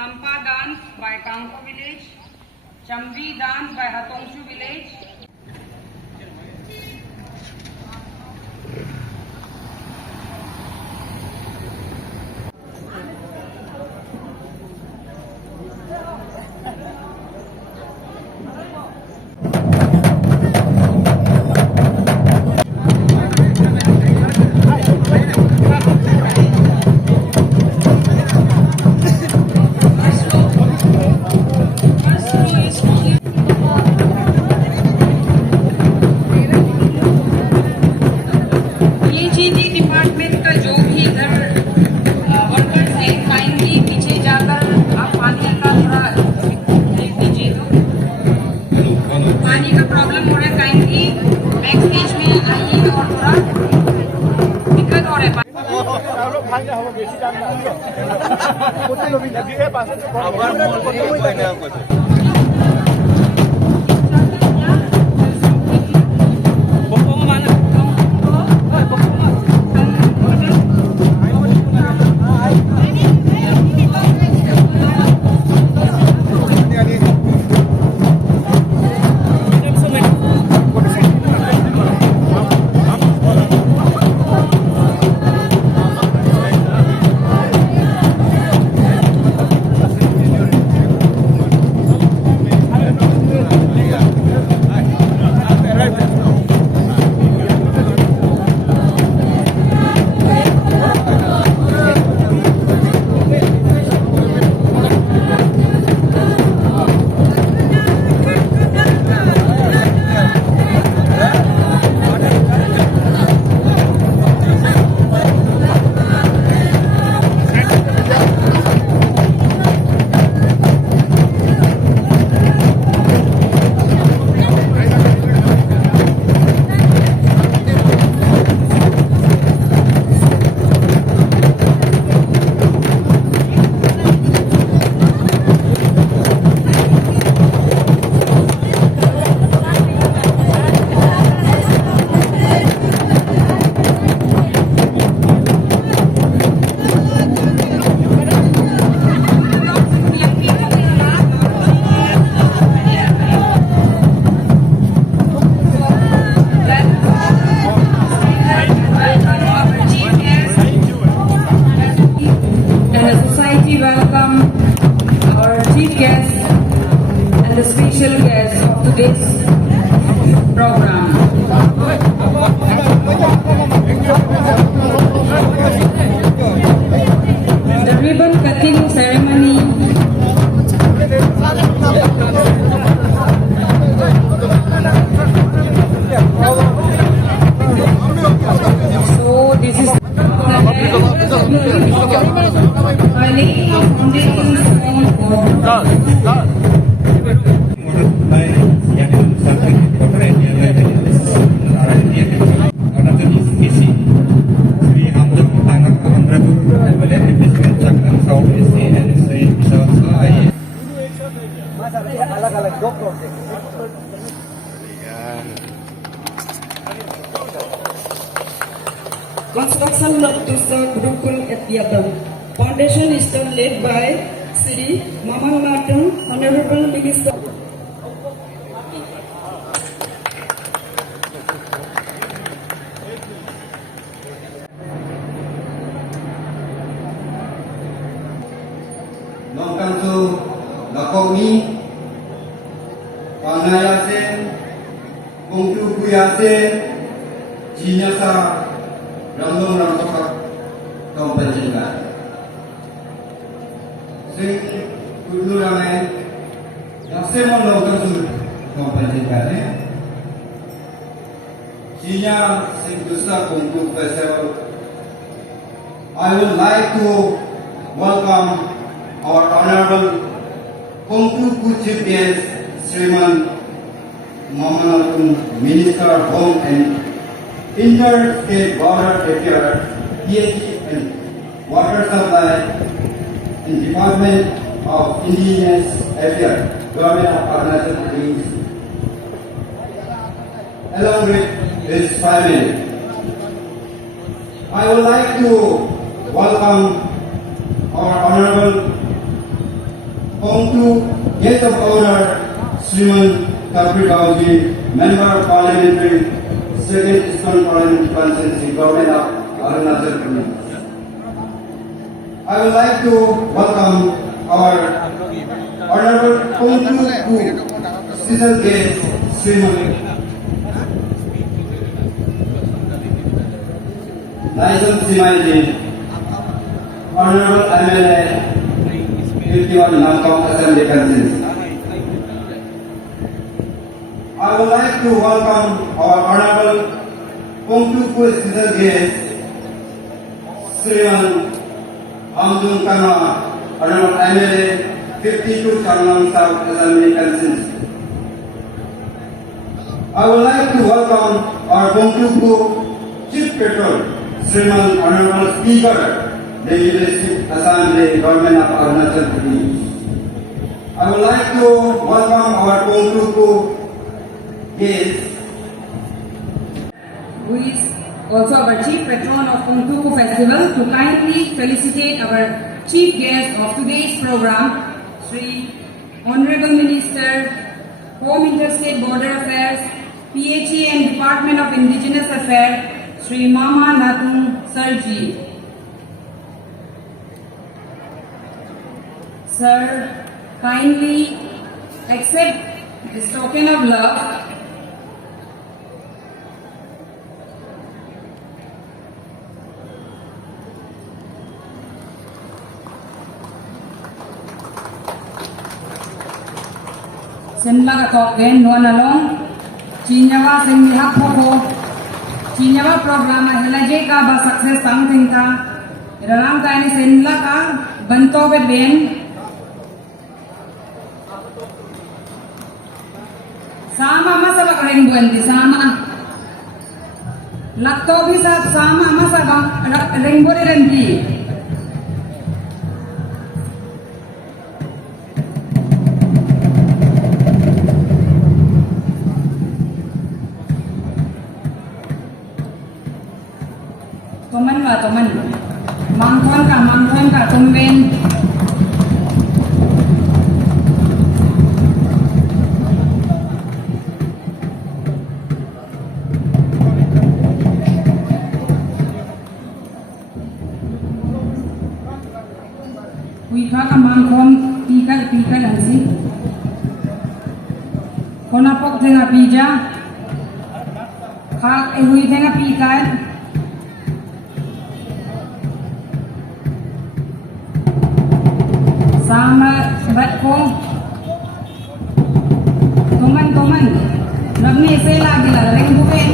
Sampa dance by Kangko village, Chambi dance by Hatongshu village. Construction of Tusa Gurukul at Yabam. Foundation is led by Sri Mamal Martin, Honorable Minister. Nongkansu Nakomi Panayasen Kongku Kuyasen Jinyasa Random Ramtokat Kompensikan Sing Kudu Ramai Yaksemon Nongkansu Kompensikan Jinya Sing Dusa Kongku Festival. I would like to welcome our Honorable Kongku Chief Guest, Sriman Mamanatun, Minister of Home and Inter-State Border Affairs, DST and Water Supply and Department of Indigenous Affairs, Government of Arunachal Pradesh, along with his family. I would like to welcome our Honorable Pongtu, Guest of Honor, Sriman Kapri Gauji, Member of Parliamentary, Second Eastern Parliamentary Constituency, Government of Arunachal Pradesh. I would like to welcome our Honorable Pongtu Special Guest, Sriman Naizam Simaiji, Honorable MLA, 51 Nangkong Assembly Constituency. I would like to welcome our Honorable Pongtu Special Guest, Sriman Amdung Kama, Honorable MLA, 52 Changlang South Assembly Constituency. I would like to welcome our Pongtu Chief Patrol, Sriman Honorable Speaker, the Legislative Assembly, Government of Arunachal Pradesh. I would like to welcome our Pongtu guest, who is also our Chief Patron of Pongtu Festival, to kindly felicitate our Chief Guest of today's program, Sri Honorable Minister, Home Interstate Border Affairs, PHE and Department of Indigenous Affairs, Sri Mama Natung Sarji. Sir, kindly accept this token of love Senla token non along Chinyawa Sendiha Popo Chinyawa program helaje ka ba success something ta iralam ka ni senla ka banto be ben sama masa ba karen buandi sama lakto bisa sama masa ba rainbow rendi teman mangkon ka tumben wika ka mangkon pika lansi konapok tengah pija kak hui tengah pika sama sebat ko tuman labni saya lagi lah ring bukan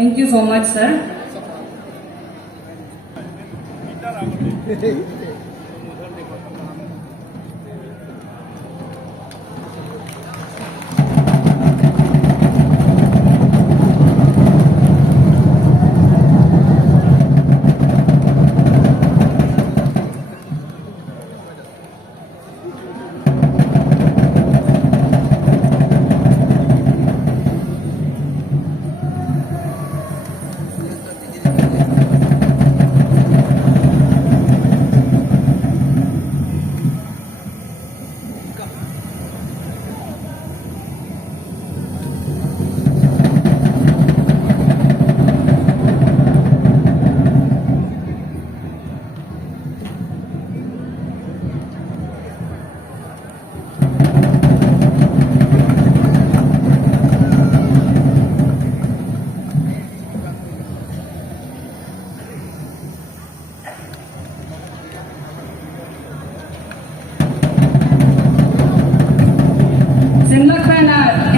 Thank you so much, sir.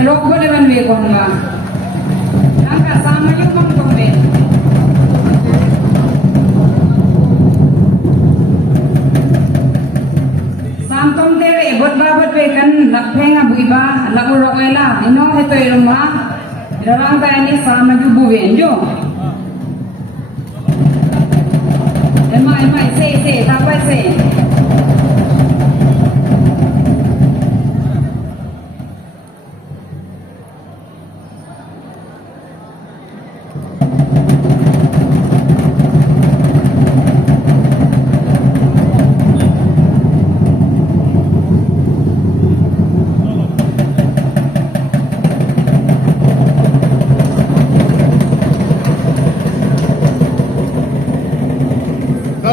elok boleh kan bekon ba nangka sama yung mangtombe dapat pekan lakpeng abu iba lagu rokaila ino heto rumah darang tani sama jubu benjo emai se tapai se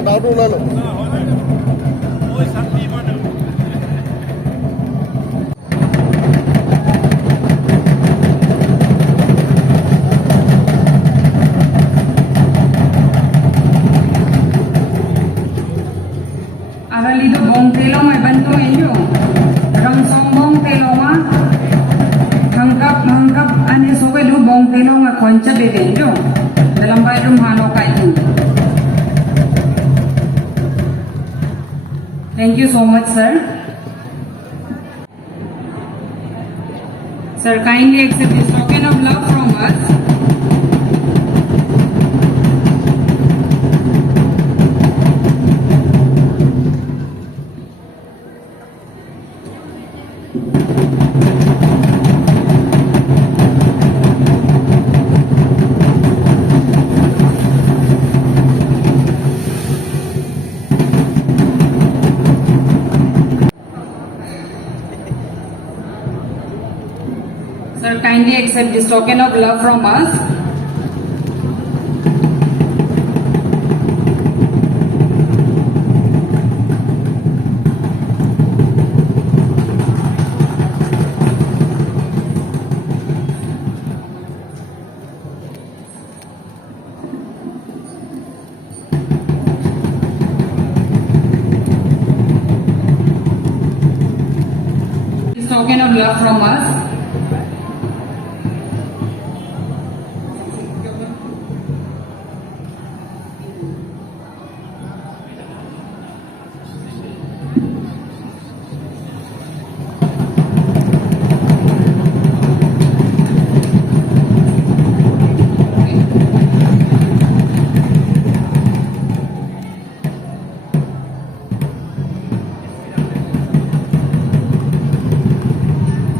đảo đu lên rồi. Arali do bong telo mai bantu enjo ram sombong telo ma hangkap ane sobe do bong telo ma konca be enjo dalam bai rum hano kai. Thank you so much, sir. Sir, kindly accept this token of love from us. Sir, kindly accept this token of love from us. This token of love from us.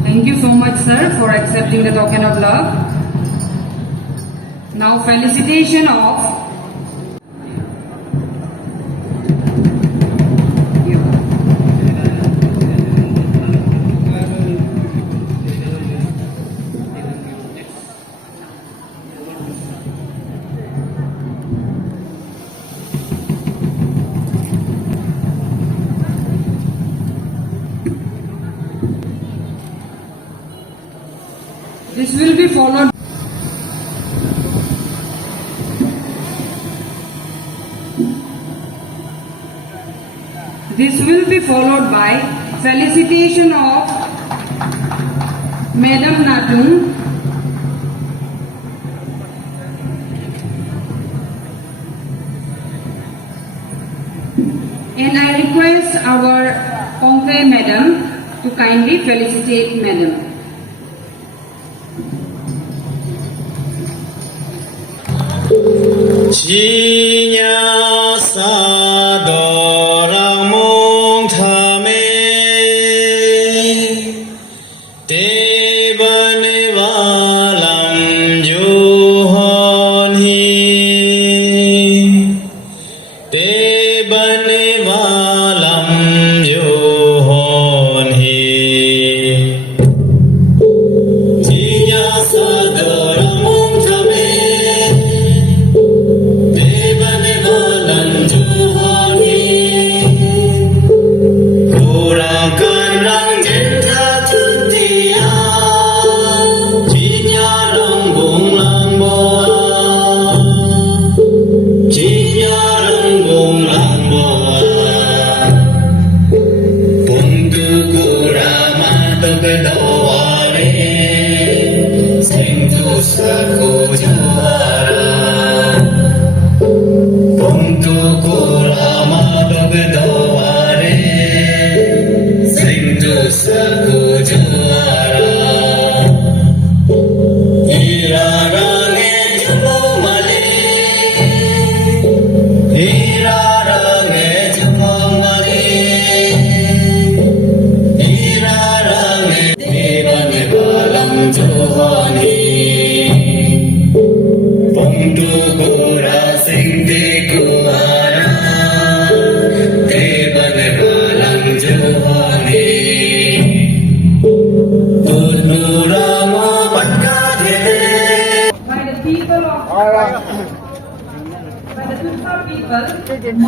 Thank you so much, sir, for accepting the token of love. Now, felicitation of this will be followed. This will be followed by felicitation of Madam Natung. And I request our Conclave Madam to kindly felicitate Madam. Chi nha sa do ra mong tha me te ban va lam ju hon hi te ban va lam ju hon hi chi nha sa do ra mong tha me Different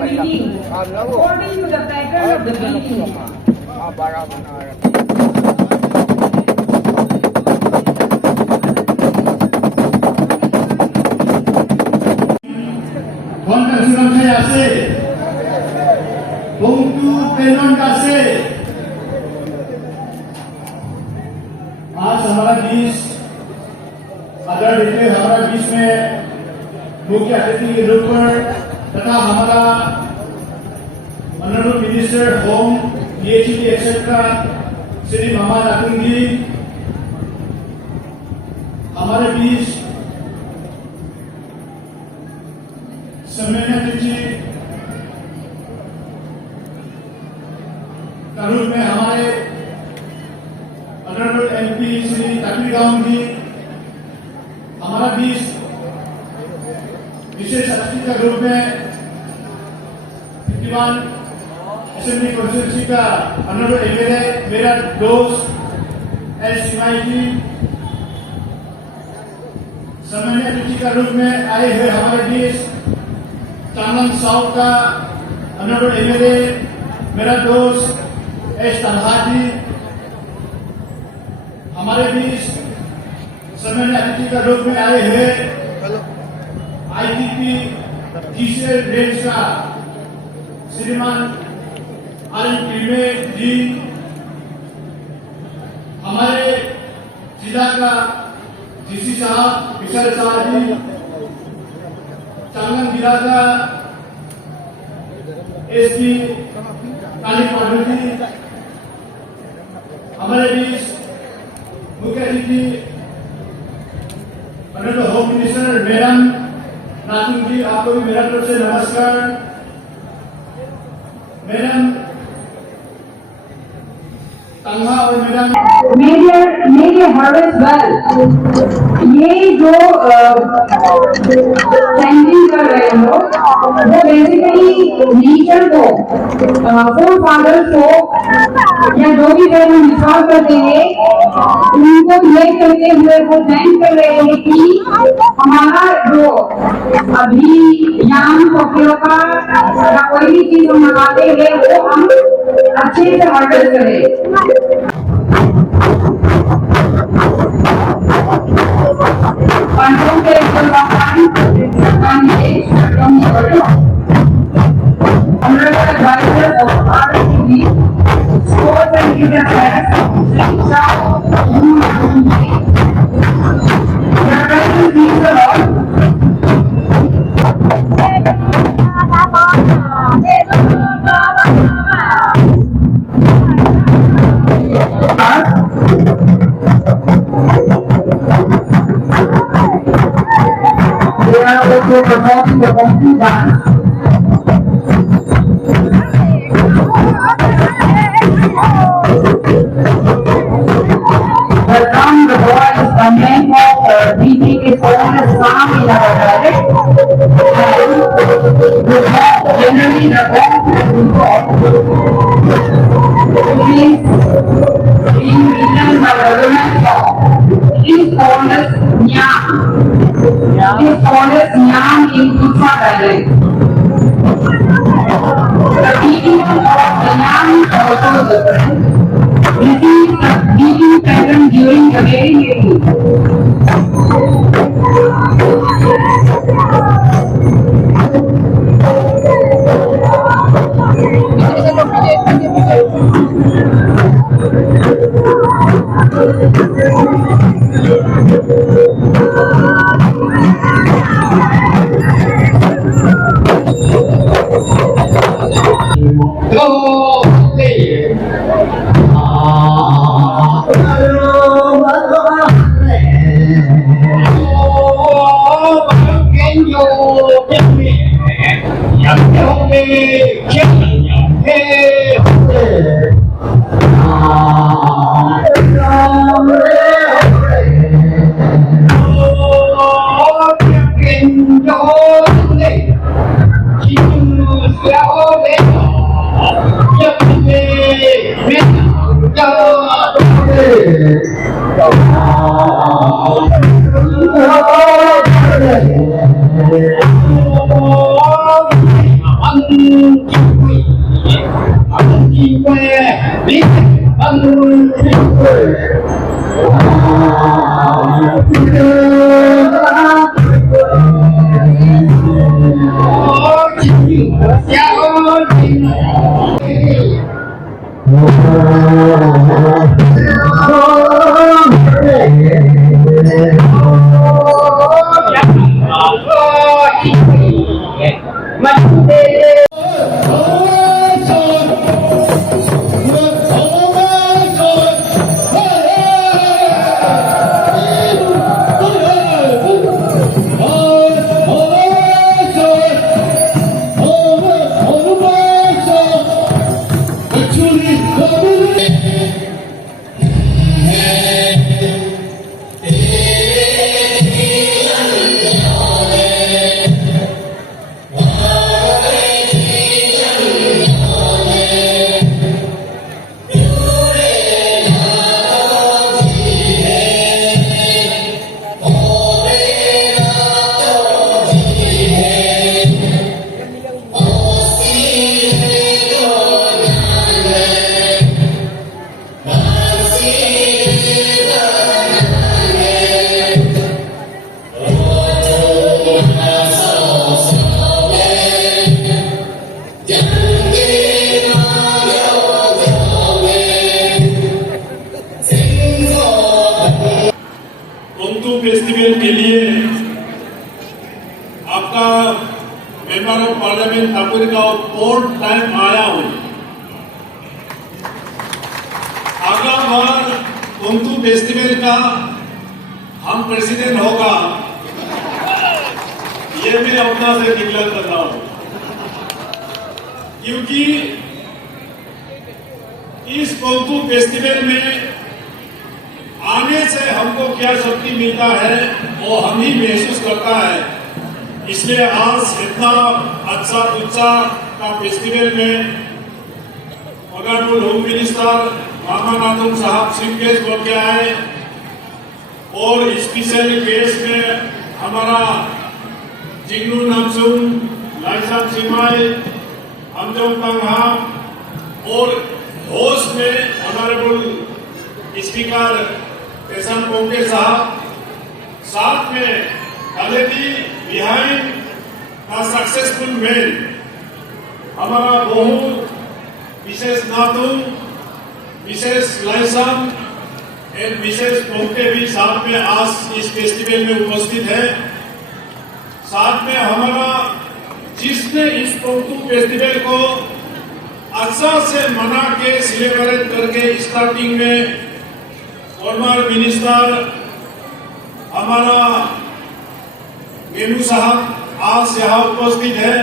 meanings according to the pattern of the meaning. Konten suram saya ase, bungku penon kase. आज हमारा बीच other डिटे हमारा बीच में मुख्य अतिथि के रूप में तथा हमारा honourable minister home PhD etcetera Shri Mohammad Akeem ji हमारे बीच सम्मेलन अतिथि का रूप में हमारे ऑनरेबल एमपी श्री तकली गांव जी हमारा बीच विशेष अतिथि का रूप में 51 असेंबली कॉन्स्टिट्यूंसी का ऑनरेबल एमएलए मेरा दोस्त एल सिमाई जी सम्मेलन अतिथि का रूप में आए हुए हमारे बीच चांगलांग साउथ का ऑनरेबल एमएलए मेरा दोस्त एस तलहा जी हमारे बीच सम्मेलन अतिथि का रूप में आए हुए आईटीपी तीसरे रेंज का श्रीमान आर पिल्मे जी हमारे जिला का डीसी साहब विशाल साहब जी चांगलांग जिला का एसपी काली पाटिल जी हमारे बीच मुख्य अतिथि honourable home minister madam Natung ji आपको भी मेरा तरफ से नमस्कार। मैडम तंगा और मैडम May harvest well. ये जो चैंटिंग कर रहे हो वो बेसिकली नेचर को फोर फादर्स को या जो भी लोग हम विश्वास करते हैं उनको ये करते हुए वो थैंक कर रहे हैं कि हमारा जो अभी याम पक्षियों का या कोई भी चीज हम लगाते हैं वो हम अच्छे से हार्वेस्ट करें। Control the Honorable Advisor of RTV, Sports and Youth Affairs, Shiksha, Your presence means a lot. They are also performing the Bonku dance. Welcome the boys from Bangkok. We take it for a song in our dialect. Generally the Bonku is being written by the women. It is called as Nyam. It is called as Nyam in Kucha dialect. The beating of the Nyam is also different. This is the beating pattern during the very meeting. Pantu festival के लिए आपका member of parliament Thakur का fourth time आया हूं। अगला बार पंतु festival का हम president होगा, ये मैं अपना से डिक्लेयर कर रहा हूं, क्योंकि इस पंतु फेस्टिवल में आने से हमको क्या शक्ति मिलता है वो हम ही महसूस करता है। इसलिए आज इतना अच्छा उत्साह का फेस्टिवल में ऑनरेबल होम मिनिस्टर मामा नाथुम साहब चीफ गेस्ट बोल के आए और स्पेशल गेस्ट में हमारा जिग्नू नामसुम, लाइसाम सिमाई, हमजों तंगहा और होस्ट में ऑनरेबल स्पीकर तेसन पोंगे साहब, साथ में quality behind the successful man हमारा बहुत विशेष नातुम, विशेष लाइसाम एंड विशेष पोंगे भी साथ में आज इस फेस्टिवल में उपस्थित है। साथ में हमारा जिसने इस पोंगू फेस्टिवल को अच्छा से मना के सेलिब्रेट करके स्टार्टिंग में फॉर्मर मिनिस्टर हमारा मेनू साहब आज यहाँ उपस्थित है।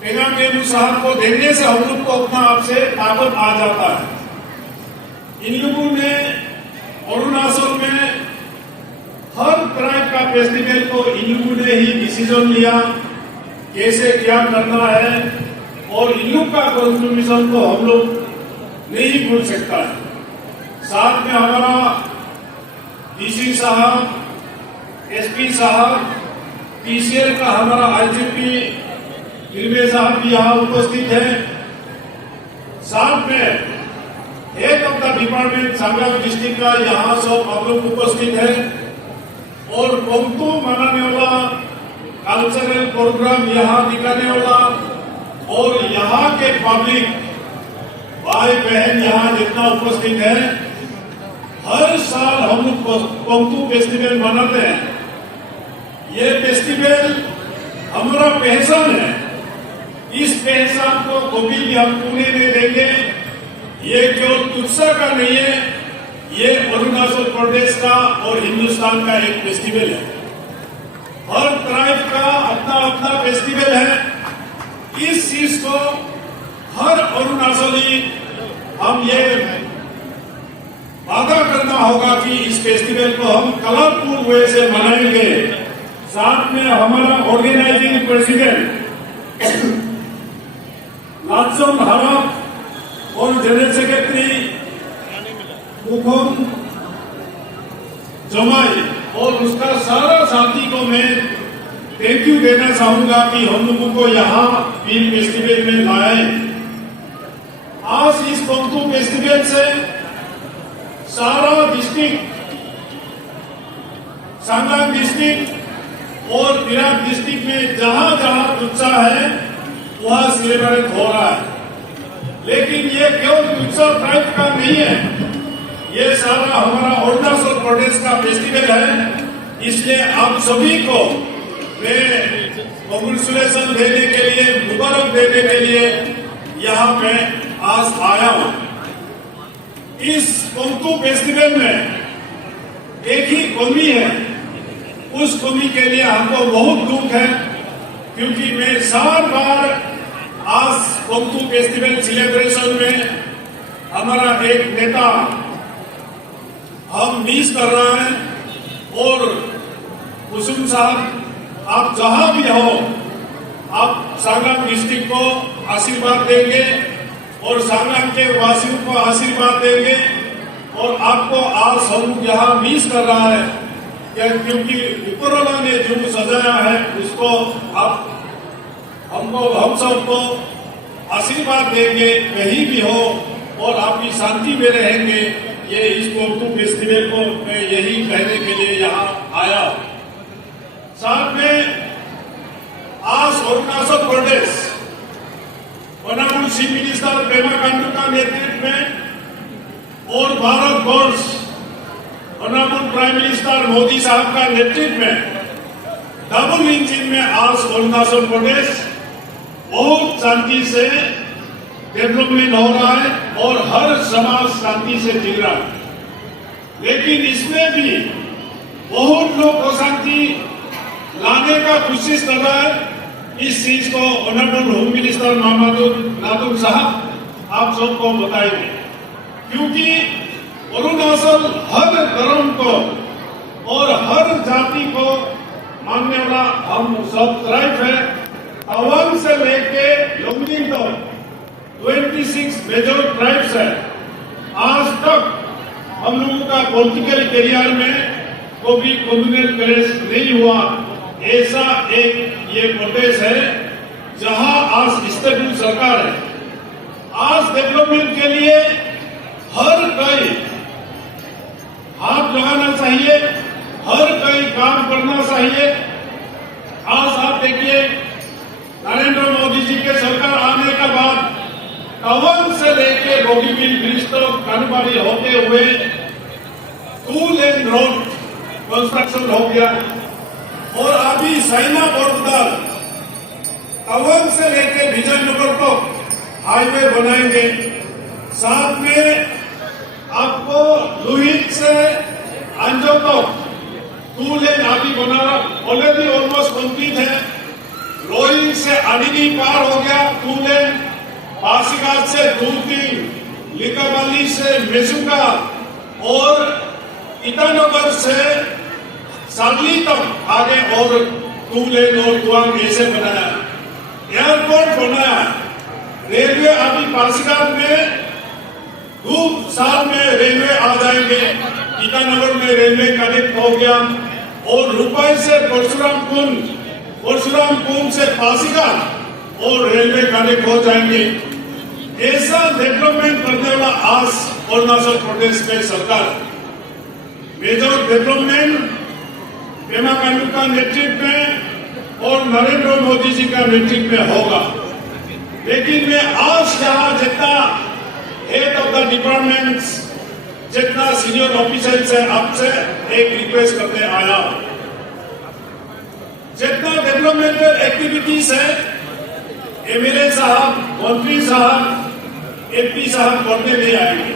तेना मेनू साहब को देखने से हम लोग को अपना आपसे ताकत आ जाता है। इन लोगों ने अरुणाचल में हर ट्राइब का फेस्टिवल को इन लोगों ने ही डिसीजन लिया कैसे क्या करना है, और इन लोग का कॉन्ट्रीब्यूशन को हम लोग नहीं भूल सकता है। साथ में हमारा डीसी साहब, एसपी साहब, टीसीएल का हमारा आईजीपी निर्मल साहब भी यहाँ उपस्थित है। साथ में head of the department Changlang district का यहाँ सब आप लोग उपस्थित है, और पंतु मनाने वाला कल्चरल प्रोग्राम यहाँ दिखाने वाला और यहाँ के पब्लिक भाई बहन यहाँ जितना उपस्थित है। हर साल हम लोग पंतु फेस्टिवल मनाते हैं। ये फेस्टिवल हमारा पहचान है। इस पहचान को कभी भी हम पुणे में देंगे। ये केवल तुत्सा का नहीं है, ये अरुणाचल प्रदेश का और हिंदुस्तान का एक फेस्टिवल है। हर ट्राइब का अपना अपना फेस्टिवल है। इस चीज को हर अरुणाचली हम ये वादा करना होगा कि इस फेस्टिवल को हम कलरफुल वे से मनाएंगे। साथ में हमारा ऑर्गेनाइजिंग प्रेसिडेंट लाचम हरप और जनरल सेक्रेटरी मुखम जमाई और उसका सारा साथी को मैं थैंक यू देना चाहूंगा कि हम लोगों को यहाँ फिल्म फेस्टिवल में लाए। आज इस पंक्तु फेस्टिवल से सारा डिस्ट्रिक्ट, सांगलांग डिस्ट्रिक्ट और तिराप डिस्ट्रिक्ट में जहां जहां उत्साह है वहां सेलिब्रेट हो रहा है। लेकिन ये केवल उत्सव ट्राइब का नहीं है, ये सारा हमारा अरुणाचल प्रदेश का फेस्टिवल है। इसलिए आप सभी को मैं कांग्रेचुलेशन देने के लिए, मुबारक देने के लिए यहाँ पे आज आया हूँ। इस पंक्तु फेस्टिवल में एक ही कमी है, उस कमी के लिए हमको बहुत दुख है, क्योंकि मैं 7 बार आज पंक्तु फेस्टिवल सेलिब्रेशन में हमारा एक नेता हम मिस कर रहा है। और कुसुम साहब, आप जहां भी हो, आप सांगलांग डिस्ट्रिक्ट को आशीर्वाद देंगे और सांगलांग के वासियों को आशीर्वाद देंगे। और आपको आज हम यहाँ मिस कर रहा है, क्योंकि ऊपर वाला ने जो सजाया है उसको आप हम सबको आशीर्वाद देंगे, कहीं भी हो और आप भी शांति में रहेंगे। ये इस पंक्तु फेस्टिवल को मैं यही कहने के लिए यहाँ आया। साथ में आज Arunachal Pradesh honourable chief minister Pema Khandu का नेतृत्व में और भारत वर्ष ऑनरेबल प्राइम मिनिस्टर मोदी साहब का नेतृत्व में डबल इंजन में आज अरुणाचल प्रदेश बहुत शांति से डेवलपमेंट हो रहा है और हर समाज शांति से जी रहा है। लेकिन इसमें भी बहुत लोग अशांति लाने का कोशिश कर रहा है। इस चीज को ऑनरेबल होम मिनिस्टर नादुल साहब आप सबको बताएंगे, क्योंकि अरुणाचल हर धर्म को और हर जाति को मानने वाला हम सब ट्राइब है। तवांग से लेके लोंगडिंग तक 26 मेजर ट्राइब्स है। आज तक हम लोगों का पॉलिटिकल करियर में कोई कम्युनल क्लैश नहीं हुआ। ऐसा एक ये प्रदेश है जहां आज स्टेबल सरकार है। आज डेवलपमेंट के लिए हर कोई हाथ लगाना चाहिए, हर कोई काम करना चाहिए। आज आप देखिए, नरेंद्र मोदी जी के सरकार आने के बाद तवांग से लेके बोगीबिल ब्रिज तक कानबाड़ी होते हुए 2 लेन रोड कंस्ट्रक्शन हो गया और अभी साइना बॉर्डर तवांग से लेके विजयनगर तक हाईवे बनाएंगे। साथ में आपको लुहित से अंजो तक 2 लेन आदि बनाना ऑलरेडी ऑलमोस्ट कंप्लीट है। रोइंग से अडिनी पार हो गया 2 लेन, पासीघाट से दूरतिंग, लिकाबाली से मेसुका और ईटानगर से सांगली तक आगे और 2 लेन और दुआंग ऐसे बनाया। एयरपोर्ट बनाया। रेलवे अभी पासीघाट में 2 साल में रेलवे आ जाएंगे। ईटानगर में रेलवे कनेक्ट हो गया और रुपये से परशुराम कुंड से पासीघाट और रेलवे कनेक्ट हो जाएंगे। ऐसा डेवलपमेंट करने वाला आज अरुणाचल प्रदेश में सरकार मेजर डेवलपमेंट पेमा खांडू का नेतृत्व में और नरेंद्र मोदी जी का नेतृत्व में होगा। लेकिन मैं आज यहाँ जितना हेड ऑफ द डिपार्टमेंट्स, जितना सीनियर ऑफिसर्स है, आपसे एक रिक्वेस्ट करने आया। जितना डेवलपमेंटल एक्टिविटीज है, एमएलए साहब, मंत्री साहब, एमपी साहब करने नहीं आएंगे।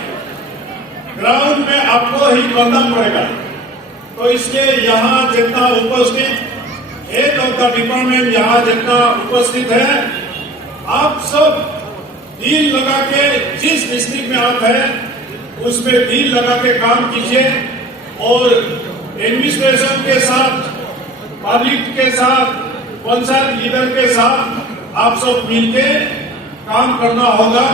ग्राउंड में आपको ही करना पड़ेगा। तो इसलिए यहाँ जितना उपस्थित हेड ऑफ द डिपार्टमेंट यहाँ जितना उपस्थित है, आप सब दिल लगा के, जिस डिस्ट्रिक्ट में आप हैं उसमें दिल लगा के काम कीजिए और एडमिनिस्ट्रेशन के साथ, पब्लिक के साथ, पंचायत लीडर के साथ आप सब मिलके काम करना होगा।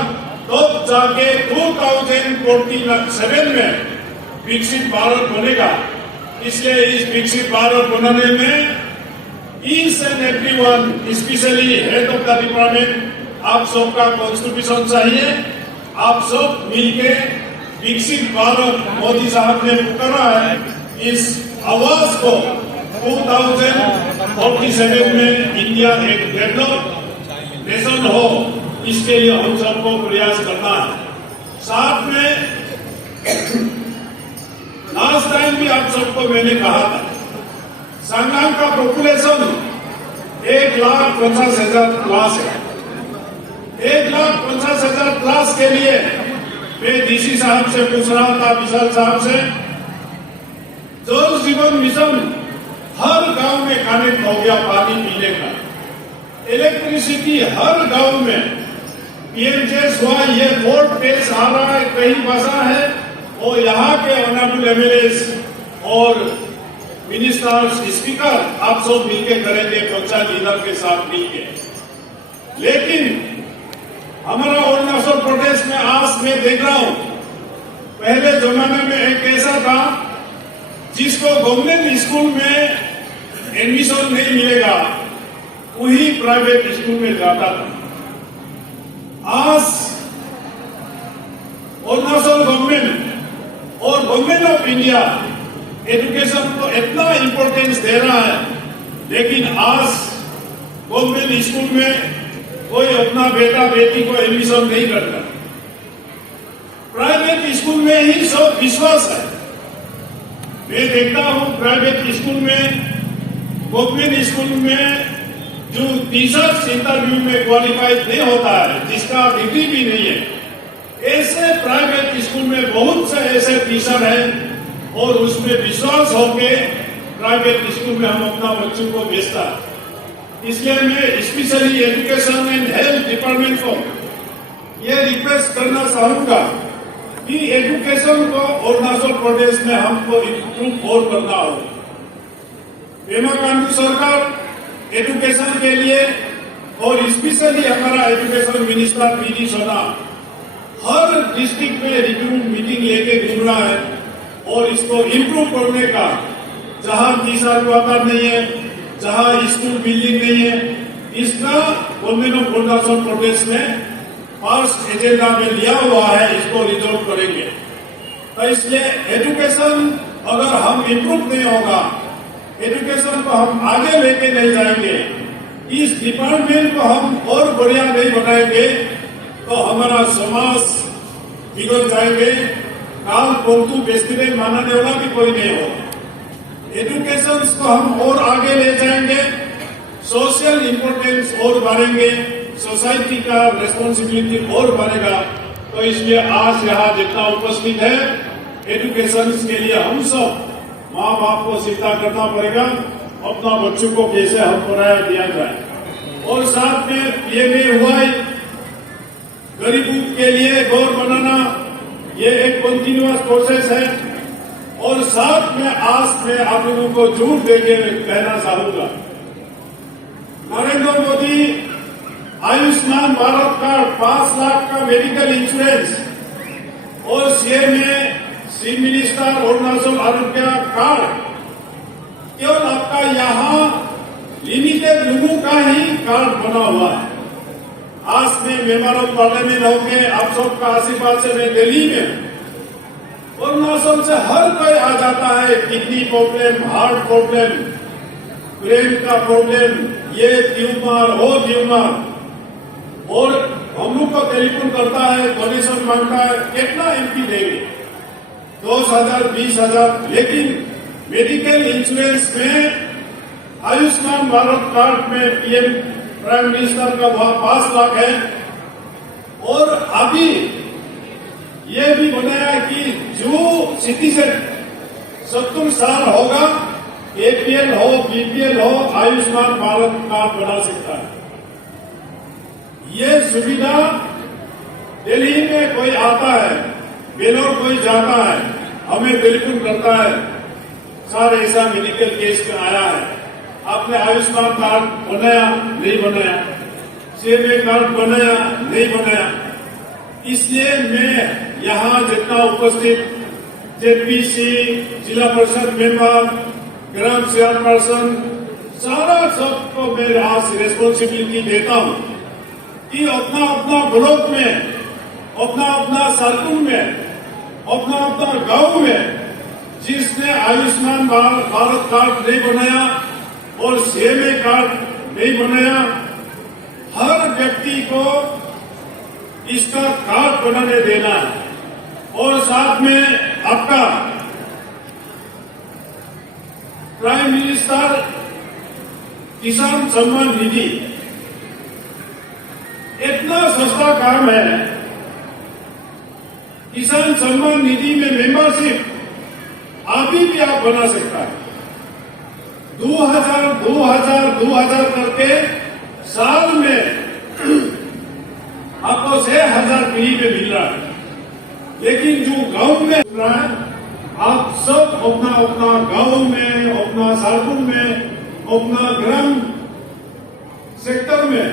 तो जाके 2047 में विकसित भारत बनेगा। इसलिए इस विकसित भारत बनाने में each and everyone, specially head of the department, आप सबका कॉन्ट्रीब्यूशन चाहिए। आप सब मिलके विकसित भारत मोदी साहब ने पुकारा है, इस आवाज को 2047 में इंडिया एक डेवलप नेशन हो, इसके लिए हम सबको प्रयास करना है। साथ में लास्ट टाइम भी आप सबको मैंने कहा था, संगम का पॉपुलेशन 1,50,000 प्लस है। 1,50,000 प्लस के लिए मैं डीसी साहब से पूछ रहा था, विशाल साहब से, जल जीवन मिशन हर गांव में कनेक्ट हो गया पानी पीने का, इलेक्ट्रिसिटी हर गांव में, पीएमजेएस हुआ, ये 4 फेज आ रहा है, कहीं बसा है, और यहाँ के ऑनरेबल एमएलएस और मिनिस्टर्स, स्पीकर आप सब मिलके करेंगे पंचायत लीडर के साथ मिलके। लेकिन हमारा अरुणाचल प्रदेश में आज मैं देख रहा हूं, पहले जमाने में एक ऐसा था जिसको गवर्नमेंट स्कूल में एडमिशन नहीं मिलेगा वही प्राइवेट स्कूल में जाता था। आज अरुणाचल गवर्नमेंट और गवर्नमेंट ऑफ इंडिया एजुकेशन को इतना इंपॉर्टेंस दे रहा है, लेकिन आज गवर्नमेंट स्कूल में कोई अपना बेटा बेटी को एडमिशन नहीं करता। प्राइवेट स्कूल में ही सब विश्वास है। मैं देखता हूं प्राइवेट स्कूल में, गवर्नमेंट स्कूल में जो टीचर्स इंटरव्यू में क्वालिफाइड नहीं होता है, जिसका डिग्री भी नहीं है, ऐसे प्राइवेट स्कूल में बहुत से ऐसे टीचर हैं और उसमें विश्वास होके प्राइवेट स्कूल में हम अपना बच्चों को भेजता है। इसलिए मैं specially education and health department को ये रिक्वेस्ट करना चाहूंगा कि एजुकेशन को अरुणाचल प्रदेश में हमको इम्प्रूव और करना हो। पेमा खांडू सरकार एजुकेशन के लिए और स्पेशली हमारा एजुकेशन मिनिस्टर पीडी सोना हर डिस्ट्रिक्ट में रिव्यू मीटिंग लेके घूम रहा है और इसको इम्प्रूव करने का, जहां टीचर क्वार्टर नहीं है, जहां स्कूल बिल्डिंग नहीं है, इसका गवर्नमेंट ऑफ अरुणाचल प्रदेश में फर्स्ट एजेंडा में लिया हुआ है, इसको रिजॉल्व करेंगे। तो इसलिए एजुकेशन अगर हम इम्प्रूव नहीं होगा, एजुकेशन को हम आगे लेके नहीं जाएंगे, इस डिपार्टमेंट को हम और बढ़िया नहीं बनाएंगे, तो हमारा समाज बिगड़ जाएंगे। काल पोलतू बेचते मानने वाला भी कोई नहीं होगा। एजुकेशन को हम और आगे ले जाएंगे, सोशल इंपोर्टेंस और बढ़ेंगे, सोसाइटी का रेस्पॉन्सिबिलिटी और बढ़ेगा। तो इसलिए आज यहाँ जितना उपस्थित है, एजुकेशन के लिए हम सब माँ बाप को चिंता करना पड़ेगा, अपना बच्चों को कैसे हम पढ़ाया दिया जाए। और साथ में पीएमए हुआ गरीबों के लिए घर बनाना, ये एक कंटिन्यूअस प्रोसेस है। और साथ में आज मैं आप लोगों को जोर देके कहना चाहूंगा, नरेंद्र मोदी आयुष्मान भारत कार्ड, 5 लाख का मेडिकल इंश्योरेंस और सीएमए चीफ मिनिस्टर अरुणाचल आरोग्य कार्ड, केवल आपका यहाँ लिमिटेड लोगों का ही कार्ड बना हुआ है। आज में मेंबर ऑफ पार्लियामेंट होके आप सबका आशीर्वाद से मैं दिल्ली में, अरुणाचल से हर कोई आ जाता है, kidney problem, heart problem, brain का प्रॉब्लम, ये ट्यूमर वो ट्यूमर, और हम लोग को टेलीफोन करता है, डोनेशन मांगता है, कितना एमपी देंगे, 10,000 20,000। लेकिन मेडिकल इंश्योरेंस में आयुष्मान भारत कार्ड में पीएम प्राइम मिनिस्टर का वहां 5 लाख है। और अभी ये भी बनाया कि जो सिटीजन 70 साल होगा, एपीएल हो बीपीएल हो, आयुष्मान भारत कार्ड बना सकता है। ये सुविधा दिल्ली में कोई आता है, बेलोर कोई जाता है, हमें टेलीफोन करता है, सर ऐसा मेडिकल केस में आया है, आपने आयुष्मान कार्ड बनाया नहीं बनाया, सीएमए कार्ड बनाया नहीं बनाया। इसलिए मैं यहाँ जितना उपस्थित जेपीसी, जिला परिषद मेंबर, ग्राम चेयरपर्सन, सारा सबको मैं आज रिस्पॉन्सिबिलिटी देता हूँ कि अपना अपना ब्लॉक में अपना अपना सर्कल में, अपना अपना गांव में जिसने आयुष्मान भारत कार्ड नहीं बनाया और सीएमए कार्ड नहीं बनाया, हर व्यक्ति को इसका कार्ड बनाने देना है। और साथ में आपका प्राइम मिनिस्टर किसान सम्मान निधि इतना सस्ता काम है। किसान सम्मान निधि में मेंबरशिप अभी भी आप बना सकता है। 2000 करके साल में आपको 6,000 फ्री में मिल रहा है। लेकिन जो गांव में मिल रहा है, आप सब अपना अपना गांव में, अपना सर्कल में, अपना ग्राम सेक्टर में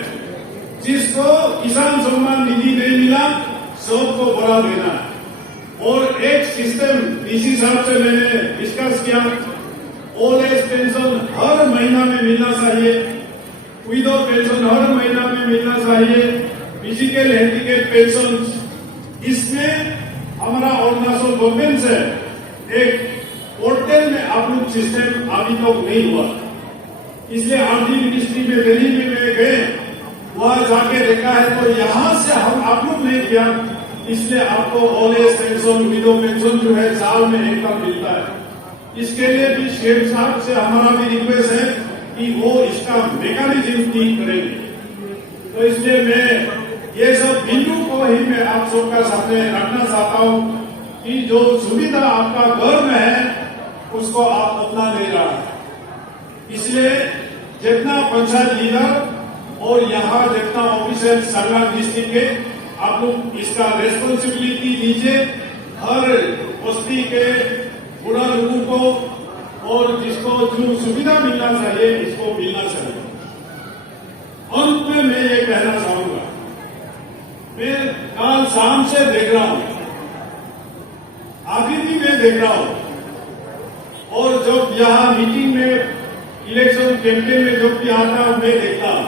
जिसको किसान सम्मान निधि नहीं मिला सबको बढ़ा देना है। और एक सिस्टम इस हिसाब से मैंने डिस्कस किया, ओल्ड एज पेंशन हर महीना में मिलना चाहिए, विडो पेंशन हर महीना में मिलना चाहिए, फिजिकल हैंडीकैप पेंशन। इसमें हमारा अरुणाचल गवर्नमेंट से एक पोर्टल में अपलोड सिस्टम अभी तक नहीं हुआ, इसलिए आरडी मिनिस्ट्री में दिल्ली में गए, वहां जाके देखा है तो यहां से हम अपलोड नहीं किया, इसलिए आपको old age pension, window pension जो है साल में एक बार मिलता है। इसके लिए भी शेख साहब से हमारा भी रिक्वेस्ट है कि वो इसका मैकेनिज्म ठीक करेंगे। तो इसलिए मैं ये सब बिंदु को ही मैं आप सबका सामने रखना चाहता हूं कि जो सुविधा आपका घर में है उसको आप अपना नहीं रहा है। इसलिए जितना पंचायत लीडर और यहाँ जितना ऑफिसर संगलांग डिस्ट्रिक्ट के, आप लोग इसका रेस्पॉन्सिबिलिटी लीजिए। हर बस्ती के बुढ़ा लोगों को और जिसको जो सुविधा मिलना चाहिए इसको मिलना चाहिए। अंत में मैं ये कहना चाहूंगा, मैं कल शाम से देख रहा हूं, अभी भी मैं देख रहा हूं, और जब यहां मीटिंग में, इलेक्शन कैंपेन में जब भी आता हूं मैं देखता हूं,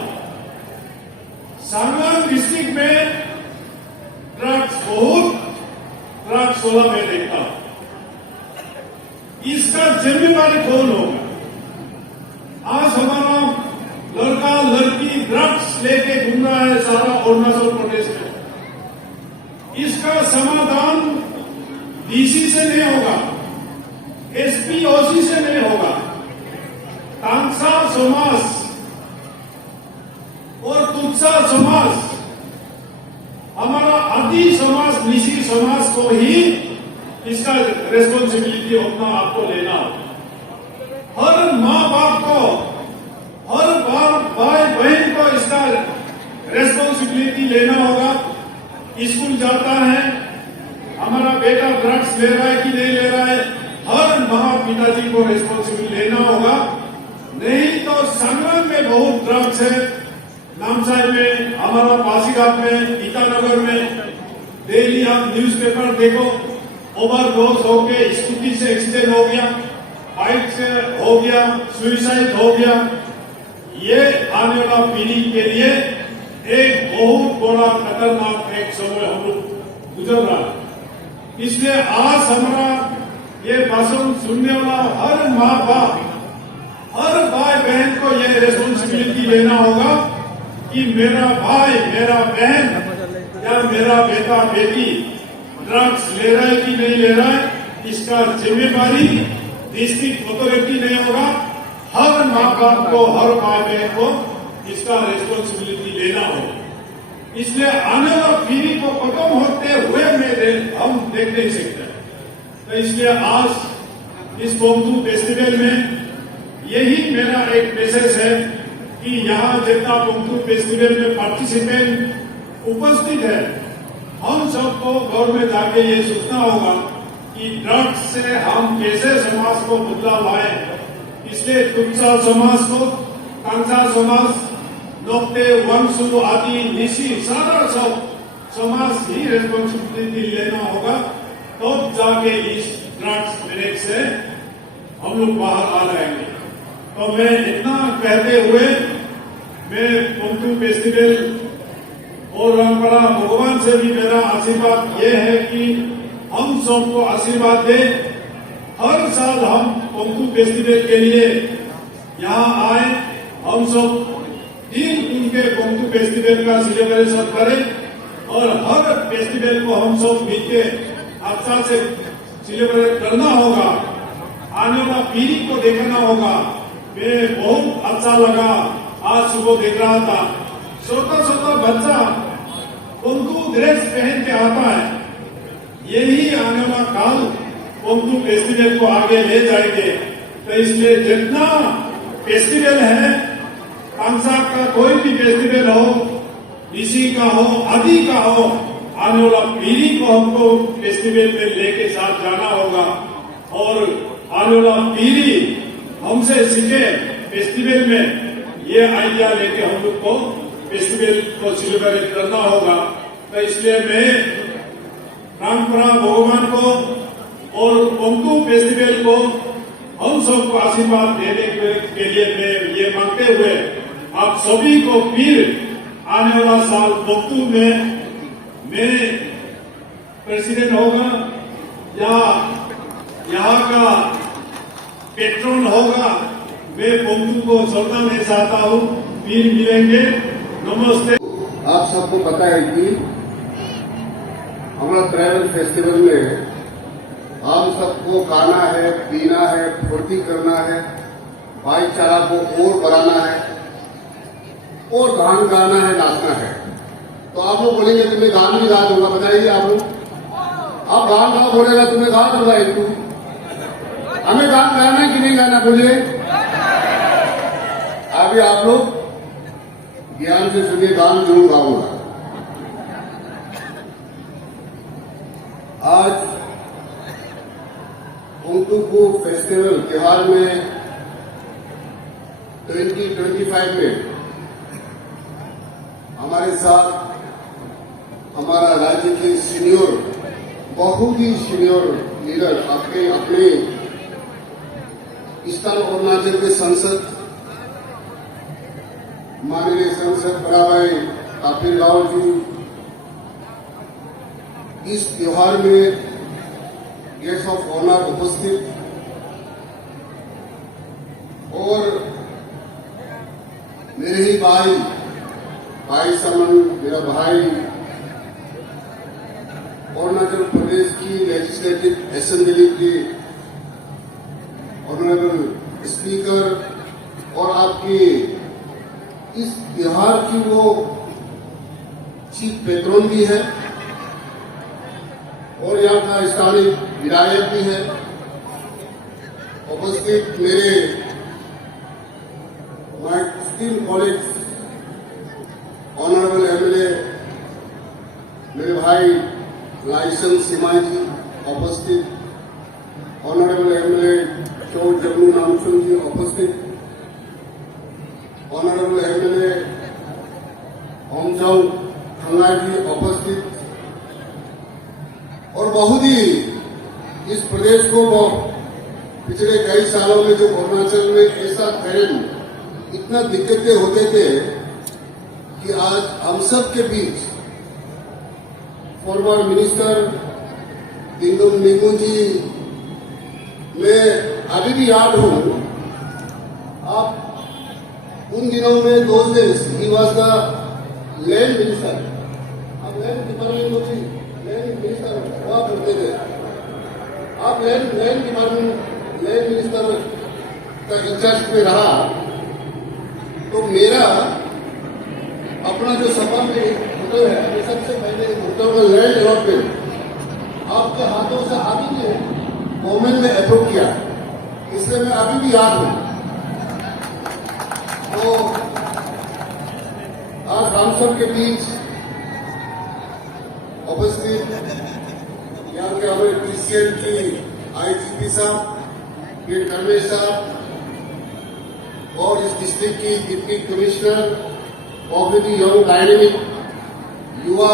सांगलांग डिस्ट्रिक्ट में ट्रक 16 में देखता हूं। इसका जिम्मेदारी कौन होगा? आज हमारा लड़का लड़की ड्रग्स लेके घूम रहा है सारा अरुणाचल प्रदेश में। इसका समाधान डीसी से नहीं होगा, एसपी ओसी से नहीं होगा। तांगसा समाज और तुत्सा समाज, हमारा आदि समाज, निशी समाज को ही इसका रेस्पॉन्सिबिलिटी अपना आपको लेना होगा। हर माँ बाप को, हर भाई बहन को इसका रेस्पॉन्सिबिलिटी लेना होगा। स्कूल जाता है, हमारा बेटा ड्रग्स ले रहा है कि नहीं ले रहा है, हर माँ पिताजी को रेस्पॉन्सिबिलिटी लेना होगा। नहीं तो संगम में बहुत ड्रग्स है, नामसाई में, हमारा पासीघाट में, ईटानगर में, डेली आप न्यूज़पेपर देखो, ओवरडोज होके स्कूटी से एक्सीडेंट हो गया, बाइक से हो गया, सुसाइड हो गया। ये आने वाला पीढ़ी के लिए एक बहुत बड़ा खतरनाक एक समय हम लोग गुजर रहा है। इसलिए आज हमारा ये भाषण सुनने वाला हर माँ बाप, हर भाई बहन को ये रेस्पॉन्सिबिलिटी लेना होगा कि मेरा भाई, मेरा बहन या मेरा बेटा बेटी ड्रग्स ले रहा है कि नहीं ले रहा है, इसका जिम्मेदारी डिस्ट्रिक्ट अथॉरिटी नहीं होगा। हर माँ बाप को, हर भाई बहन को इसका रेस्पॉन्सिबिलिटी लेना होगा। इसलिए आने वाला पीढ़ी को खत्म होते हुए हम देख नहीं सकते। तो इसलिए आज इस पोंगतू फेस्टिवल में यही मेरा एक मैसेज है कि यहाँ जितना पोंगतू फेस्टिवल में पार्टिसिपेंट उपस्थित है, हम सबको घर में जाके ये सोचना होगा कि ड्रग्स से हम कैसे समाज को बदलाव लाए। इसलिए तुत्सा समाज को, कांसा समाज, नोक्टे, वंशु आदि निशी सारा सब समाज ही रेस्पॉन्सिबिलिटी लेना होगा, तो जाके इस ड्रग्स ब्रेक से हम लोग बाहर आ जाएंगे। तो मैं इतना कहते हुए मैं पोंगतू फेस्टिवल और परंपरा भगवान से भी मेरा आशीर्वाद ये है कि हम सबको आशीर्वाद दे। हर साल हम पोंगतू फेस्टिवल के लिए यहाँ आए, हम सब 3 दिन के पोंगतू फेस्टिवल का सेलिब्रेशन करें और हर फेस्टिवल को हम सब मिलकर अच्छा से सेलिब्रेट करना होगा। आने वाला पीढ़ी को देखना होगा। मैं बहुत अच्छा लगा, आज सुबह देख रहा था छोटा छोटा बच्चा पोंगतू ड्रेस पहन के आता है। यही आने वाला काल पोंगतू फेस्टिवल को आगे ले जाएंगे। तो इसलिए जितना फेस्टिवल है, कांसा का कोई भी फेस्टिवल हो, ऋषि का हो, आदि का हो, आने वाला पीढ़ी को हमको फेस्टिवल में लेके साथ जाना होगा और आने वाला पीढ़ी हमसे सीखे फेस्टिवल में। ये आइडिया लेके हम लोग को फेस्टिवल को सेलिब्रेट करना होगा। तो इसलिए मैं परंपरा भगवान को और पोंगतू फेस्टिवल को हम सबको आशीर्वाद देने के लिए मैं ये मांगते हुए आप सभी को फिर आने वाला साल पोंगतू में मैं प्रेसिडेंट होगा या यहाँ का पेट्रोन होगा, मैं पोंगतू को सौंपना चाहता हूँ। फिर मिलेंगे, नमस्ते। आप सबको पता है कि हमारा ट्राइबल फेस्टिवल में हम सबको खाना है, पीना है, फुर्ती करना है, भाईचारा को और बढ़ाना है और गान गाना है, नाचना है। तो आप लोग बोलेंगे तुम्हें गान भी गा दूंगा, बताइए आप लोग। आप गान गाओ बोलेगा तुम्हें गा दूंगा। एक हमें गान गाना है कि नहीं गाना बोलिए। अभी आप लोग ज्ञान से सुनिए, गान जरूर गाऊंगा। आज पोंगतू फेस्टिवल त्योहार में 2025 में हमारे साथ हमारा राज्य के सीनियर, बहुत ही सीनियर लीडर, अपने ईस्टर्न अरुणाचल के सांसद माननीय सांसद बड़ा भाई काफिर राव जी इस त्योहार में गेस्ट ऑफ ऑनर उपस्थित और मेरे ही भाई समन, मेरा भाई अरुणाचल प्रदेश की लेजिस्लेटिव असेंबली के ऑनरेबल स्पीकर और आपके इस त्योहार की वो चीफ पेट्रोन भी है और यहाँ का स्थानीय विधायक भी है। उपस्थित मेरे my steam college honourable MLA मेरे भाई लाइसेंस सिमाई जी, उपस्थित ऑनरेबल एमएलए चौ जगनू नामचंद जी, उपस्थित ऑनरेबल एमएलए होमचाउ खंगा जी, उपस्थित और बहुत ही इस प्रदेश को पिछले कई सालों में जो अरुणाचल में ऐसा टेरेन इतना दिक्कतें होते थे कि आज हम सब के बीच फॉर्मर मिनिस्टर दिंगम निंगू जी, मैं अभी भी याद हूं, आप उन दिनों में दोस्त days he was the land minister. आप लैंड डिपार्टमेंट में लैंड मिनिस्टर हुआ करते थे। आप लैंड डिपार्टमेंट लैंड मिनिस्टर का इंचार्ज में रहा तो मेरा अपना जो सपा में होटल है, मैं सबसे पहले होटल में लैंड अलॉटमेंट आपके हाथों से अभी ने गवर्नमेंट में अप्रूव किया, इसलिए मैं अभी भी याद हूं। तो आज हम सब के बीच उपस्थित यहाँ के हमारे पीसीएल की आईजीपी साहब, पी कर्मे साहब और इस डिस्ट्रिक्ट की डिप्टी कमिश्नर, बहुत ही यंग डायनेमिक युवा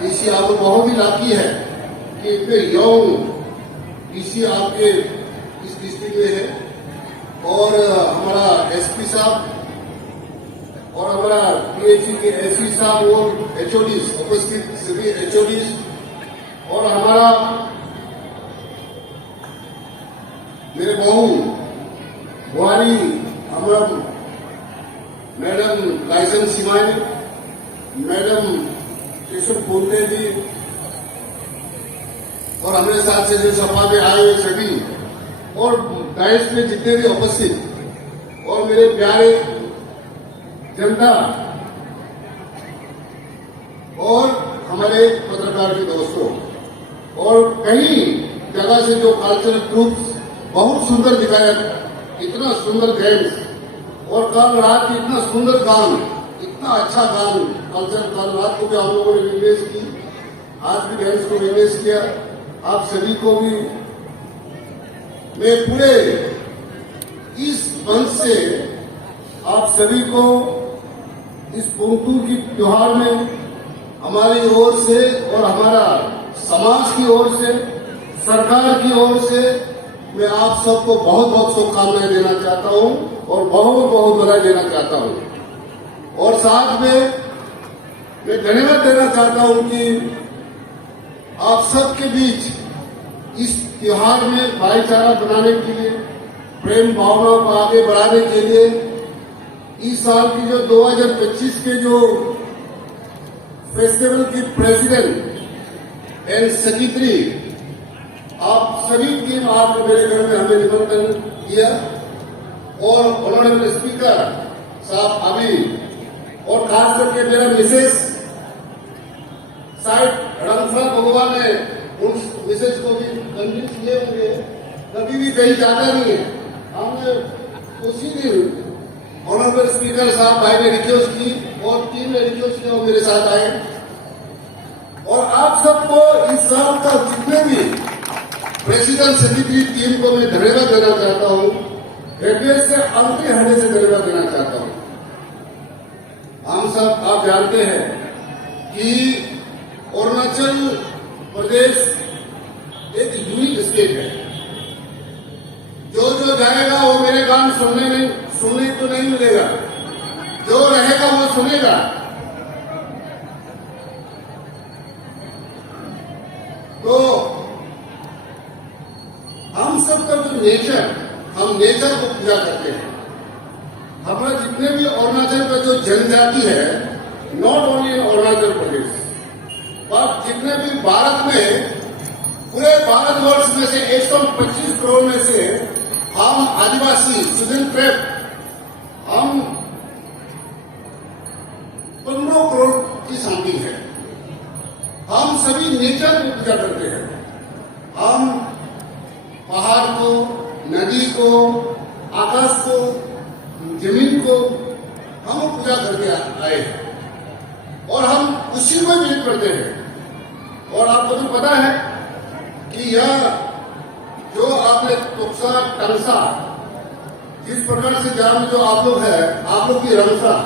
डीसी, आप तो बहुत ही लाकी है कि इतने यंग डीसी आपके इस डिस्ट्रिक्ट में है। और हमारा एसपी साहब और हमारा पीएचई के एसपी साहब और एचओडीज उपस्थित सभी एचओडीज और हमारा मेरे बहू बुआरी हमारा मैडम लाइसेंस सिमाई, मैडम केशव पोते जी और हमारे साथ से जो सभा में आए सभी और डायस में जितने भी उपस्थित और मेरे प्यारे जनता और हमारे पत्रकार के दोस्तों और कई जगह से जो कल्चरल ग्रुप्स बहुत सुंदर दिखाया, इतना सुंदर गेम्स और कल रात की इतना सुंदर गान, इतना अच्छा गान कल्चर कल रात को भी हम लोगों ने रिलीज की, आज भी गेम्स को रिलीज किया। आप सभी को भी मैं पूरे इस मंच से आप सभी को इस पोंगतू की त्योहार में हमारी ओर से और हमारा समाज की ओर से, सरकार की ओर से मैं आप सबको बहुत बहुत शुभकामनाएं देना चाहता हूं और बहुत बहुत बधाई देना चाहता हूं। और साथ में मैं धन्यवाद देना चाहता हूं कि आप सबके बीच इस त्योहार में भाईचारा बनाने के लिए, प्रेम भावना को आगे बढ़ाने के लिए इस साल की जो 2025 के जो फेस्टिवल की प्रेसिडेंट एंड सेक्रेटरी आप सभी टीम आप मेरे घर में हमें निमंत्रण दिया और ऑनरेबल स्पीकर साहब अभी और खास करके मेरा मिसेस शायद रंगफल भगवान ने उन मिसेज को भी कन्विंस किए होंगे, कभी भी कहीं जाता नहीं है। हमने उसी दिन ऑनरेबल स्पीकर साहब भाई ने रिक्वेस्ट की और टीम ने रिक्वेस्ट किया, वो मेरे साथ आए और आप सबको इस साल का जितने भी प्रेसिडेंट सेक्रेटरी टीम को मैं धन्यवाद देना चाहता हूं, हृदय से अंतिम हृदय से धन्यवाद देना चाहता हूं। हम सब आप जानते हैं कि अरुणाचल प्रदेश एक यूनिक स्टेट है। जो जो जाएगा वो मेरे गान सुनने को नहीं मिलेगा, जो रहेगा वो सुनेगा। तो हम सबका जो नेचर, हम नेचर को पूजा करते हैं। हमारा जितने भी अरुणाचल का जो जनजाति है, not only in Arunachal Pradesh पर जितने भी भारत में, पूरे भारतवर्ष में से 125 करोड़ में से हम आदिवासी सुदन ट्रेप हम 15 करोड़ की संख्या है। हम सभी नेचर को पूजा करते हैं। हम पहाड़ को, नदी को, आकाश को, जमीन को हम पूजा करके आए हैं और हम उसी में बिलीव करते हैं। और आपको तो पता है कि यह जो आपने टोक्सा टंसा जिस प्रकार से जान जो आप लोग है, आप लोग की रंगफ्रा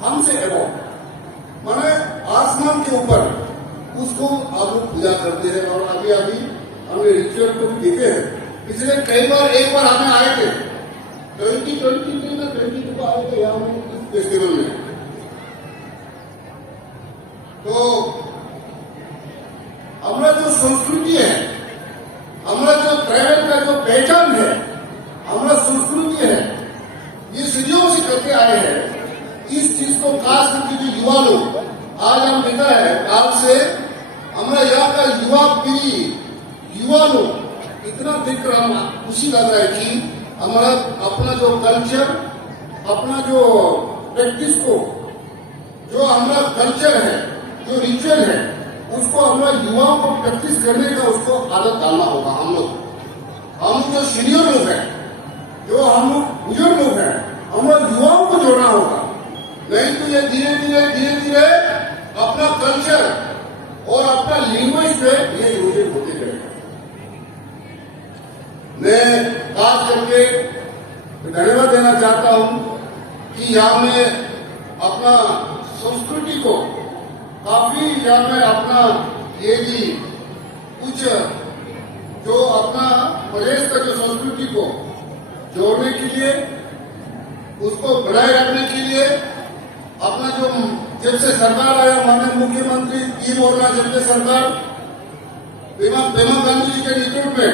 हमसे एवो माने आसमान के ऊपर उसको आप लोग पूजा करते हैं। और अभी अभी हमने रिचुअल को भी देखे हैं। पिछले कई बार, एक बार हमें आए थे 2023 में 22 को आए थे यहाँ फेस्टिवल में। तो हमारा जो संस्कृति है, हमारा जो ट्राइबल का जो पहचान है, हमारा संस्कृति है, ये सदियों से करके आए हैं। इस चीज को खास करके जो युवा लोग आज हम देखा है, काल से हमारा यहाँ का युवा पीढ़ी, युवा लोग इतना देख रहा, खुशी लग रहा है कि हमारा अपना जो कल्चर, अपना जो प्रैक्टिस को, जो हमारा कल्चर है, जो रिचुअल है, उसको हमारा युवाओं को प्रैक्टिस करने का उसको आदत डालना होगा। हम जो सीनियर लोग हैं, जो हम लोग बुजुर्ग लोग हैं, हमारा युवाओं को जोड़ना होगा। नहीं तो ये धीरे धीरे अपना कल्चर और अपना लैंग्वेज जो है ये यूज होते जाएगा। मैं खास करके धन्यवाद देना चाहता हूं कि यहाँ में अपना संस्कृति को काफी, यहाँ में अपना ये भी कुछ जो अपना प्रदेश का जो संस्कृति को जोड़ने के लिए उसको बनाए रखने के लिए अपना जो जब से सरकार आया माननीय मुख्यमंत्री टीम अरुणाचल के सरकार पेमा गांधी जी के नेतृत्व में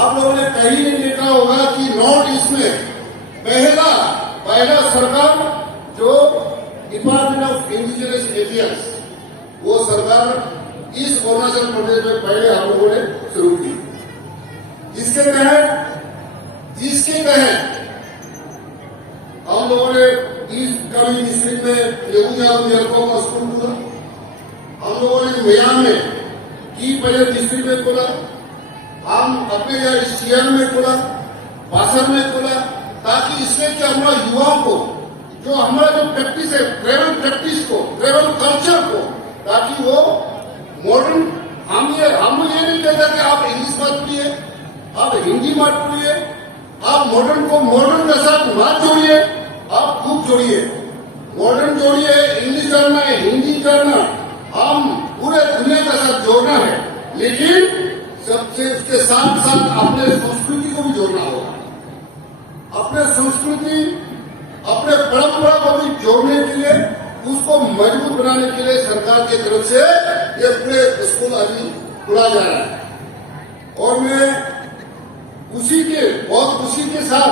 आप लोगों ने कहीं नहीं देखा होगा कि नॉर्थ ईस्ट में पहला सरकार जो डिपार्टमेंट ऑफ इंडिजिनस एफेयर्स वो सरकार इस अरुणाचल प्रदेश में पहले हम लोगों ने शुरू की, जिसके तहत हम लोगों ने ईस्ट कामेंग डिस्ट्रिक्ट में लेगुजाम का स्कूल खोला, हम लोगों ने मियां में की पहले डिस्ट्रिक्ट में खोला, हम अपने यहाँ सियान में खोला, बासर में खोला, ताकि इससे कि हमारा युवाओं को जो हमारा जो प्रैक्टिस है ट्रेवल कल्चर को, ताकि वो मॉडर्न हम ये नहीं कहते कि आप इंग्लिश मत पढ़िए, आप हिंदी मत पढ़िए, आप मॉडर्न को मॉडर्न के साथ मत जोड़िए, आप खूब जोड़िए, मॉडर्न जोड़िए, इंग्लिश करना है, हिंदी करना, हम पूरे दुनिया के साथ जोड़ना है, लेकिन सबसे उसके साथ साथ अपने संस्कृति को भी जोड़ना होगा। अपने संस्कृति अपने परंपरा को भी जोड़ने के लिए उसको मजबूत बनाने के लिए सरकार की तरफ से ये पूरे स्कूल अभी खुला जा रहा है। और मैं बहुत खुशी के साथ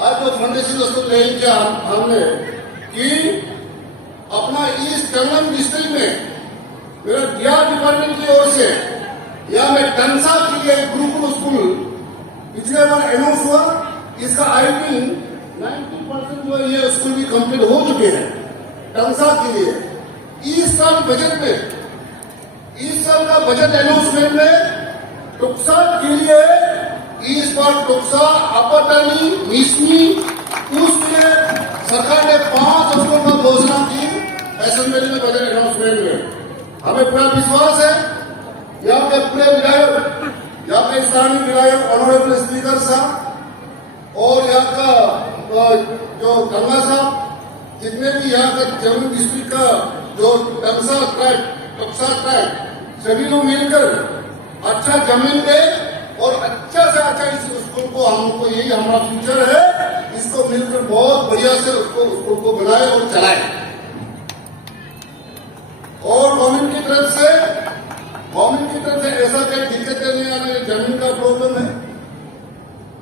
आज जो फाउंडेशन स्कूल नहीं किया हमने कि अपना ईस्ट कामेंग डिस्ट्रिक्ट में मेरा डीआर डिपार्टमेंट की ओर से यहाँ में टंसा के लिए गुरुकुल स्कूल पिछले बार अनाउंस हुआ, इसका आई थिंक 90% जो ये स्कूल भी कंप्लीट हो चुके हैं टंसा के लिए। इस साल का बजट अनाउंसमेंट में टुक्सा के लिए इस बार टुक्सा अपटानी मिसनी उसके लिए सरकार ने 5 स्कूल का घोषणा की असेंबली में बजट अनाउंसमेंट में। हमें पूरा विश्वास है यहाँ पे पूरे विधायक, यहाँ पे स्थानीय विधायक ऑनरेबल स्पीकर साहब और यहाँ का जो गंगा साहब, जितने भी यहाँ का जम्मू डिस्ट्रिक्ट का जो टक्सा ट्रैक सभी लोग मिलकर अच्छा जमीन दे और अच्छा से अच्छा इस स्कूल को हमको यही हमारा फ्यूचर है, इसको मिलकर बहुत बढ़िया से उसको स्कूल को बनाए और चलाए। और गवर्नमेंट की तरफ से ऐसा कोई दिक्कत नहीं आने, जमीन का प्रॉब्लम है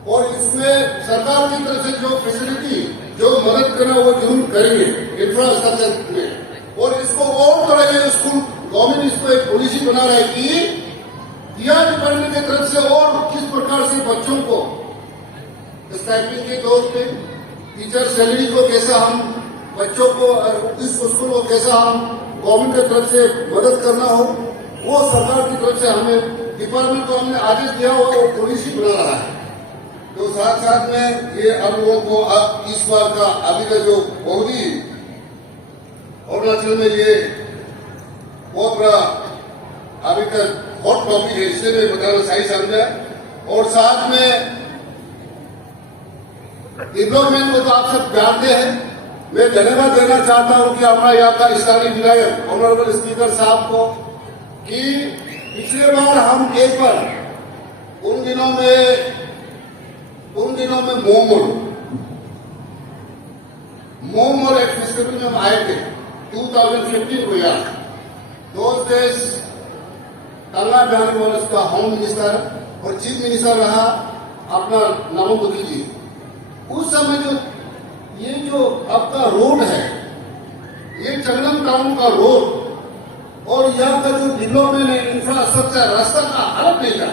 और इसमें सरकार की तरफ से जो फैसिलिटी जो मदद करना वो जरूर करेंगे इंफ्रास्ट्रक्चर में। और इसको और बढ़ाएंगे स्कूल, गवर्नमेंट इसको एक पॉलिसी बना रहा है कि डीआर डिपार्टमेंट की तरफ से और किस प्रकार से बच्चों को स्टाइपेंड के तौर पे टीचर सैलरी को कैसा हम बच्चों को इस स्कूल को कैसा हम गवर्नमेंट की तरफ से मदद करना हो, वो सरकार की तरफ से हमें डिपार्टमेंट को हमने आदेश दिया हुआ वो पॉलिसी बना रहा है। तो साथ साथ में ये आप लोगों को अब इस बार का अभी का जो बहुत ही अरुणाचल में ये बहुत बड़ा अभी का हॉट टॉपिक है, इसलिए मैं बताना सही समझा। और साथ में डेवलपमेंट को तो आप सब जानते हैं, मैं धन्यवाद देना चाहता हूं कि हमारा यहाँ का स्थानीय विधायक ऑनरेबल स्पीकर साहब को कि पिछले बार हम एक बार उन दिनों में मोमोल एक फेस्टिवल में हम आए थे 2015 को यार दोस्त देश कल्ला बिहारी वाले का होम मिनिस्टर और चीफ मिनिस्टर रहा अपना नमो बुद्धि जी। उस समय ये जो आपका रोड है, ये चंगलम टाउन का रोड और यहाँ का जो डेवलपमेंट है, इंफ्रास्ट्रक्चर, रास्ता का हालत नहीं था।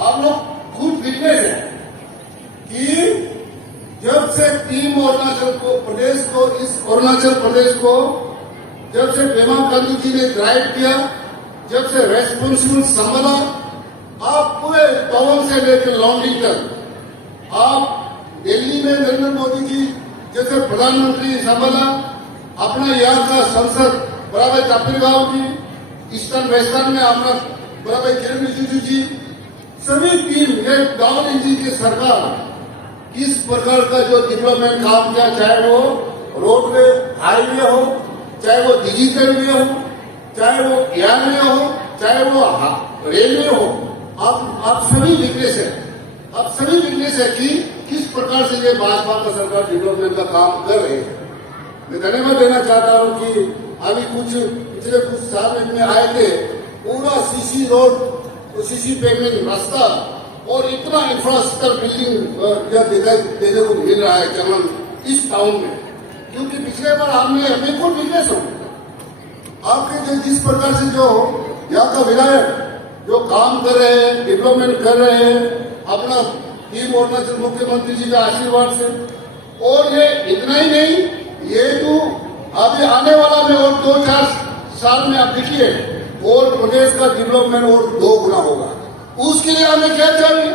आप लोग खुद विटनेस है कि जब से टीम इस अरुणाचल प्रदेश को जब से पेमा गांधी जी ने ड्राइव किया, जब से रेस्पॉन्सिबल संभाला, आप पूरे टाउन से लेकर लॉन्ड्री तक, आप दिल्ली में नरेंद्र मोदी जी जैसे प्रधानमंत्री संभाला, अपना यहाँ का सांसद बराबर कपिलगांव जी, ईस्टर्न वेस्टर्न में अपना बराबर किरण रिजिजू जी, सभी टीम ये डबल इंजन की सरकार किस प्रकार का जो डेवलपमेंट काम किया, चाहे वो रोडवे हाईवे हो, चाहे वो डिजिटल वे हो, चाहे वो एयरवे हो, चाहे वो रेलवे हो, आप सभी विटनेस है कि किस प्रकार से ये भाजपा का सरकार डेवलपमेंट का काम कर रही है। मैं धन्यवाद देना चाहता हूँ कि अभी पिछले कुछ साल में आए थे, पूरा सीसी रोड, सीसी पेमेंट रास्ता और इतना इंफ्रास्ट्रक्चर बिल्डिंग यह देने को मिल रहा है चमन इस टाउन में, क्योंकि पिछले बार हमने बिल्कुल विकास हो आपके जो जिस प्रकार से जो यहाँ का विधायक जो काम कर रहे हैं, डेवलपमेंट कर रहे हैं अपना टीम अरुणाचल मुख्यमंत्री जी का आशीर्वाद से, और ये इतना ही नहीं, ये तो अभी आने वाला में और 2-4 साल में आप देखिए और प्रदेश का डेवलपमेंट और 2 गुना होगा। उसके लिए हमें क्या चाहिए?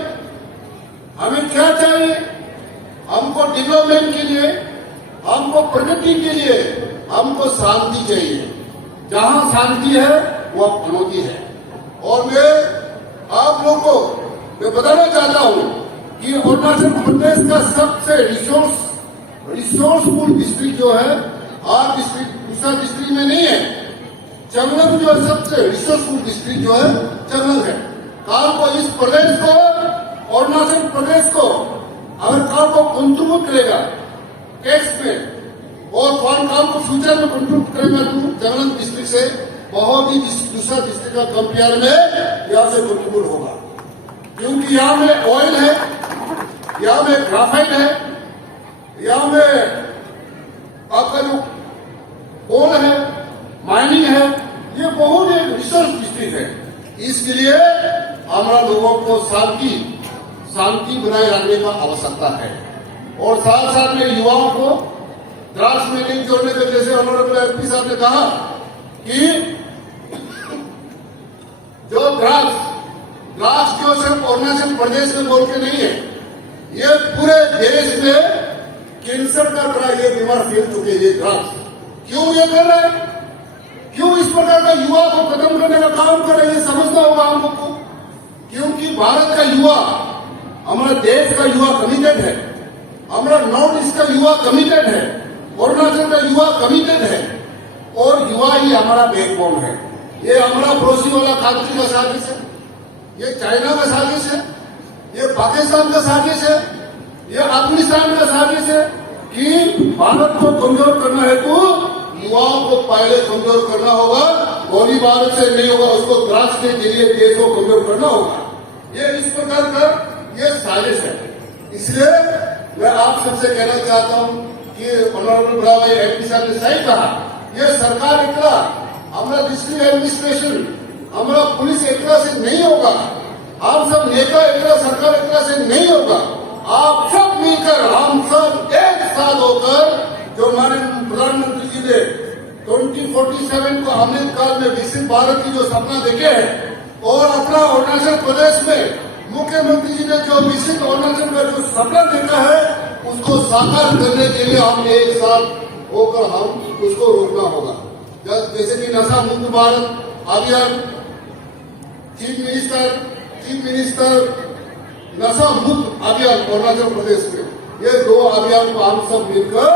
हमें क्या चाहिए? हमको डेवलपमेंट के लिए, हमको प्रगति के लिए हमको शांति चाहिए। जहां शांति है वह अनोखी है। और मैं आप लोगों को मैं बताना चाहता हूं कि अरुणाचल प्रदेश का सबसे रिसोर्सफुल डिस्ट्रिक्ट जो है, आर डिस्ट्रिक्ट दूसरा डिस्ट्रिक्ट में नहीं है, चंगलंग जो है सबसे रिसोर्सफुल डिस्ट्रिक्ट जो है चंगलंग है। काल को इस प्रदेश को, अरुणाचल प्रदेश को अगर काल को कंट्रीब्यूट करेगा टैक्स में और फॉरन काम को फ्यूचर में कंट्रीब्यूट करेगा तो चंगलंग डिस्ट्रिक्ट से बहुत ही दूसरा डिस्ट्रिक्ट का कंपेयर में यहाँ से कंट्रीब्यूट होगा, क्योंकि यहाँ में ऑयल है, यहाँ में ग्राफाइट है, यहाँ में आपका जो कोल है, माइनिंग है, ये बहुत एक रिसोर्स डिस्ट्रिक्ट है। इसके लिए हमारा लोगों को शांति बनाए रखने का आवश्यकता है और साथ साथ में युवाओं को ड्रग्स में लिंक जोड़ने का, जैसे ऑनरेबल एमपी साहब ने कहा कि जो ड्रग्स जो सिर्फ अरुणाचल प्रदेश में बोल के नहीं है, ये पूरे देश में कैंसर का तरह ये बीमार फैल चुके हैं। ये ड्रग्स क्यों ये कर रहे हैं? क्यों इस प्रकार का युवा को खत्म करने का काम कर रहे हैं? ये समझना होगा हम लोग को, क्योंकि भारत का युवा, हमारे देश का युवा कमिटेड है, हमारा नॉर्थ ईस्ट का युवा कमिटेड है, अरुणाचल का युवा कमिटेड है और युवा ही हमारा बैकबोन है। ये हमारा पड़ोसी वाला कंट्री का साजिश है, ये चाइना का साजिश है, ये पाकिस्तान का साजिश है, ये अफगानिस्तान का साजिश है कि भारत को कमजोर करना है तो युवाओं को पहले कमजोर करना होगा, गोलीबार से नहीं होगा, उसको ड्रग्स के जरिए देश को कमजोर करना होगा। ये इस प्रकार का ये साजिश है। इसलिए मैं आप सबसे कहना चाहता हूं कि ऑनरेबल ब्राभाई एमपी साहब ने सही कहा, ये सरकार इतना हमारा डिस्ट्रिक्ट एडमिनिस्ट्रेशन, हमारा पुलिस एक तरह से नहीं होगा, हम सब नेता एक तरह, सरकार एक तरह से नहीं होगा। आप सब मिलकर, हम सब एक साथ होकर, जो माननीय प्रधानमंत्री जी ने 2047 को अमृत काल में विकसित भारत की जो सपना देखे हैं और अपना अरुणाचल प्रदेश में मुख्यमंत्री जी ने जो विकसित अरुणाचल का जो सपना देखा है उसको साकार करने के लिए हम एक साथ होकर हम उसको रोकना होगा। जैसे कि नशा मुक्त भारत अभियान, चीफ मिनिस्टर नशा मुक्त अभियान अरुणाचल प्रदेश में, ये 2 अभियान को हम सब मिलकर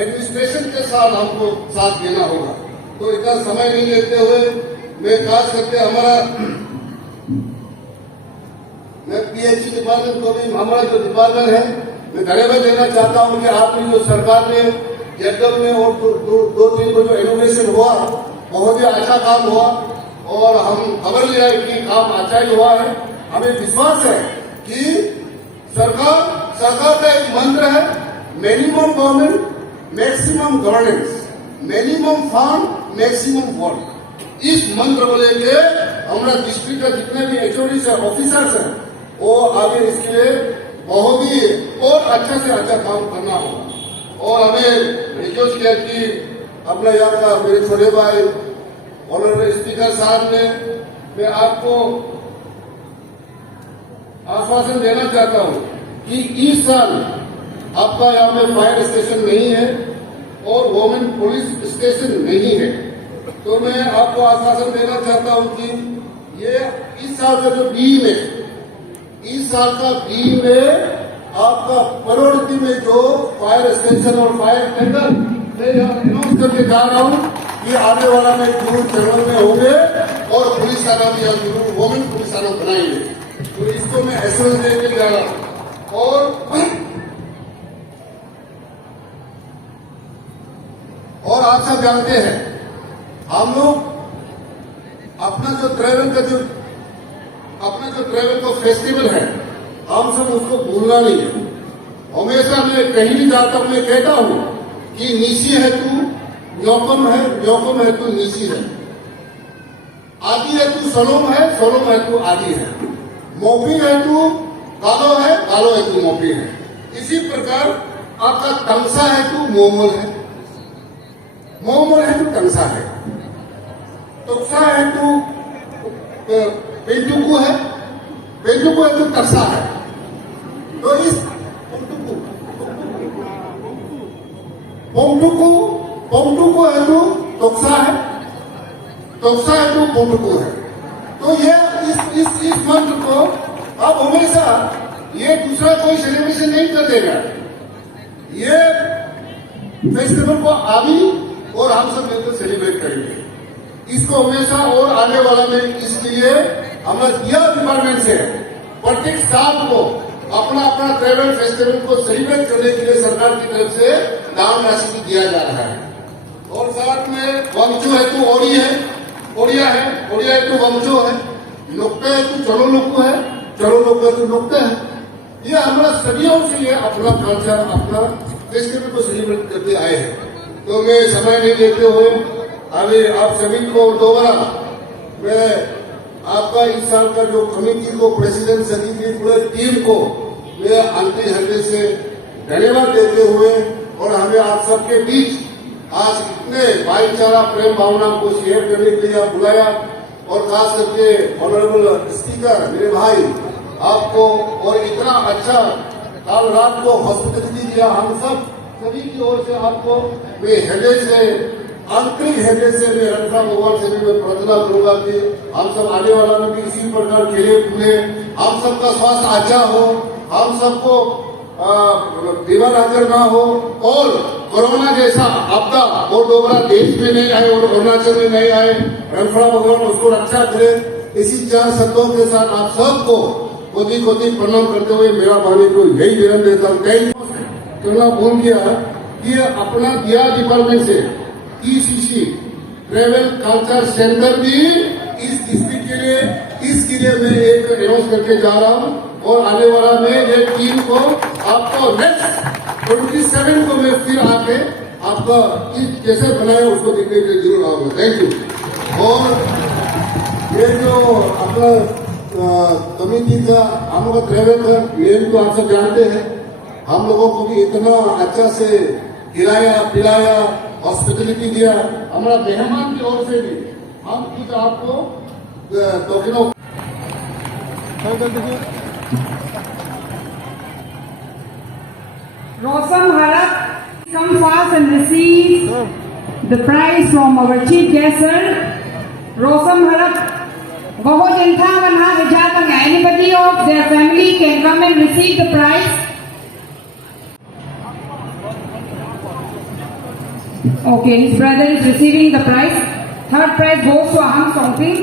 एडमिनिस्ट्रेशन के साथ हमको साथ देना होगा। तो इतना समय नहीं लेते हुए मैं खास करके हमारा मैं पीएचई डिपार्टमेंट को भी, हमारा जो डिपार्टमेंट है, मैं धन्यवाद देना चाहता हूँ कि आपकी जो सरकार ने एकदम में और 2-3 को जो इनोवेशन हुआ बहुत ही अच्छा काम हुआ और हम खबर लिया है कि काम अच्छा ही हुआ है। हमें विश्वास है कि सरकार का एक मंत्र है, minimum government maximum governance, minimum fund maximum work. इस मंत्र को लेके हमारा डिस्ट्रिक्ट का जितने भी एचओडीज है, ऑफिसर्स हैं, वो आगे इसके लिए बहुत ही और अच्छा से अच्छा काम करना होगा। और हमें रिक्वेस्ट किया कि अपने यहाँ का मेरे छोटे भाई ऑनरेबल स्पीकर साहब ने, मैं आपको आश्वासन देना चाहता हूँ कि इस साल आपका यहाँ में फायर स्टेशन नहीं है और गवर्नमेंट पुलिस स्टेशन नहीं है, तो मैं आपको आश्वासन देना चाहता हूँ कि ये इस साल का जो बीम है, इस साल का बीम में आपका परोड़ती में जो फायर स्टेशन और फायर टेंडर मैं अनाउंस करके जा रहा हूँ कि आने वाला में जरूर चरण में होंगे और पुलिस थाना भी जरूर वोमेन पुलिस थाना बनाएंगे। तो इसको मैं एश्योरेंस दे के जा रहा हूँ। और आप सब जानते हैं, हम लोग अपना जो ट्रेवल का फेस्टिवल है, हम सब उसको भूलना नहीं है। हमेशा मैं कहीं भी जाता हूं, मैं कहता हूं कि निशी है तू, न्योकम है तू निशी है, आदि है तू सलोम है तू आदि है, मोपी है तू कालो है तू मोपी है। इसी प्रकार आपका तंसा है तू मोमोल है, मोमोल है तू तंसा है, तुक्सा है तू पेंटुकू है तू तरसा है। तो इस पोंटुकू है तू तुक्सा है तू पोंटुकू है। तो ये इस मंत्र को अब हमेशा ये दूसरा कोई सेलिब्रेशन नहीं कर देगा, ये फेस्टिवल को अभी और हम सब मिलकर सेलिब्रेट करेंगे इसको हमेशा। और आने वाला में इसलिए हमारा दिया डिपार्टमेंट से प्रत्येक साल को अपना अपना ट्रेवल फेस्टिवल को सेलिब्रेट करने के लिए सरकार की तरफ से दान राशि भी दिया जा रहा है। और साथ में वंशो है तो ओडिया है तो वंशो है, नुक्ते है तो चलो लोको है तो नुक्ते है। ये हमारा सदियों से ये अपना कल्चर अपना फेस्टिवल को सेलिब्रेट करते आए हैं। तो मैं समय नहीं लेते हुए अभी आप सभी को दोबारा मैं आपका इस साल का जो कमेटी को प्रेसिडेंट सभी की पूरे टीम को मैं अंतिम हृदय से धन्यवाद देते हुए और हमें आप सबके बीच आज इतने भाईचारा प्रेम भावना को शेयर करने के लिए आप बुलाया और खास करके ऑनरेबल स्पीकर मेरे भाई आपको और इतना अच्छा कल रात को हॉस्पिटलिटी दिया हम सब सभी की ओर से आपको मैं हृदय से आंतरिक हृदय से मैं रक्षा भगवान से भी मैं प्रार्थना करूंगा कि हम सब आने वाला में भी इसी प्रकार खेले कूदे, हम सबका स्वास्थ्य अच्छा हो, हम सबको बीमार आकर ना हो और कोरोना जैसा आपदा और दोबारा देश में नहीं आए और अरुणाचल में नहीं आए, रक्षा भगवान उसको रक्षा करे। इसी 4 शब्दों के साथ आप सबको कोटि कोटि प्रणाम करते हुए मेरा वाणी को यही विराम देता हूँ। करना भूल गया कि अपना दिया डिपार्टमेंट से ईसीसी ट्रेवल कल्चर सेंटर भी इस डिस्ट्रिक्ट के लिए इसके लिए मैं एक अनाउंस करके जा रहा हूं और आने वाला में ये टीम को आपको नेक्स्ट 27 को मैं फिर आके आपका कैसे बनाया उसको देखने के लिए जरूर आऊंगा। Thank you. और ये जो अपना कमेटी का हम लोग ट्रेवल का नेम तो आप सब जानते हैं, हम लोगों को भी इतना अच्छा से खिलाया पिलाया हॉस्पिटलिटी दिया, हमारा मेहमान की ओर से भी हम कुछ आपको टोकनों Rosam Harap, come fast and receive the prize from our chief guest, sir. Rosam Harap, बहुत जनता बना इजाजत है. Anybody of their family can come and receive the prize. Okay, his brother is receiving the prize. Third prize goes to Aham Songping.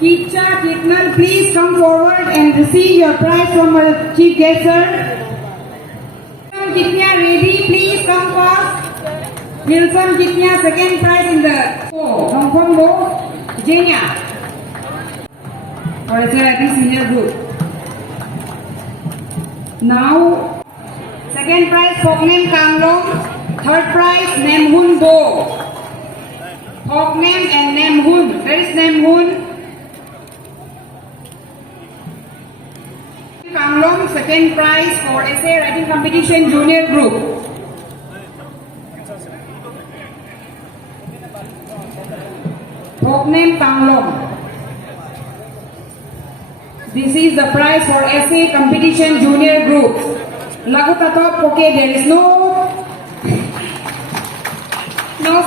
Kicha Kitnan, please come forward and receive your prize from our chief guest, sir. Kitnya ready, please come fast. Wilson Kitnya, second prize in the Hong Kong Go, Jenya. Or SRT senior group. Now, second prize Hoknem Kanglong, third prize Nemhun Do. Hoknem and Nemhun. Where is Nemhun? Kanglong, second prize for essay writing competition junior group. Hoknem Kanglong. This is the prize for essay competition junior group. Lagu Tatop, okay, there is no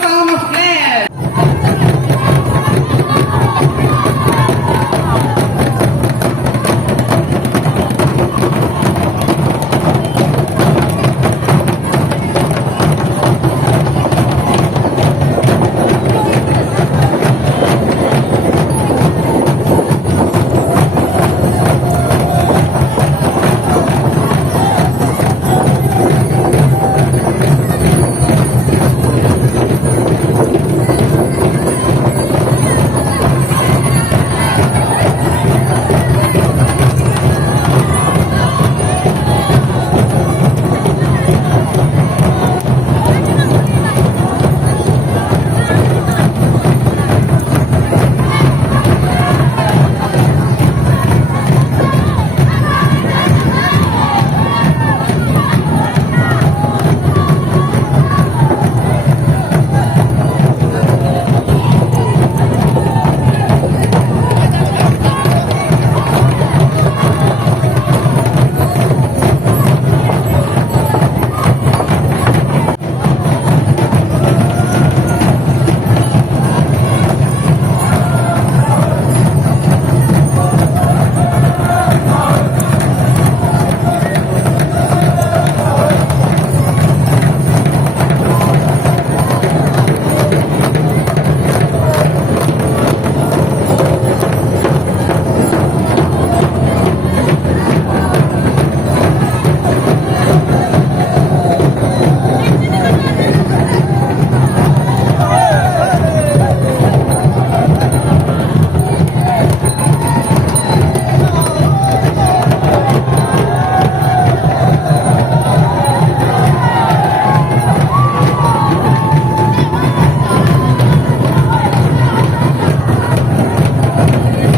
sound of clap.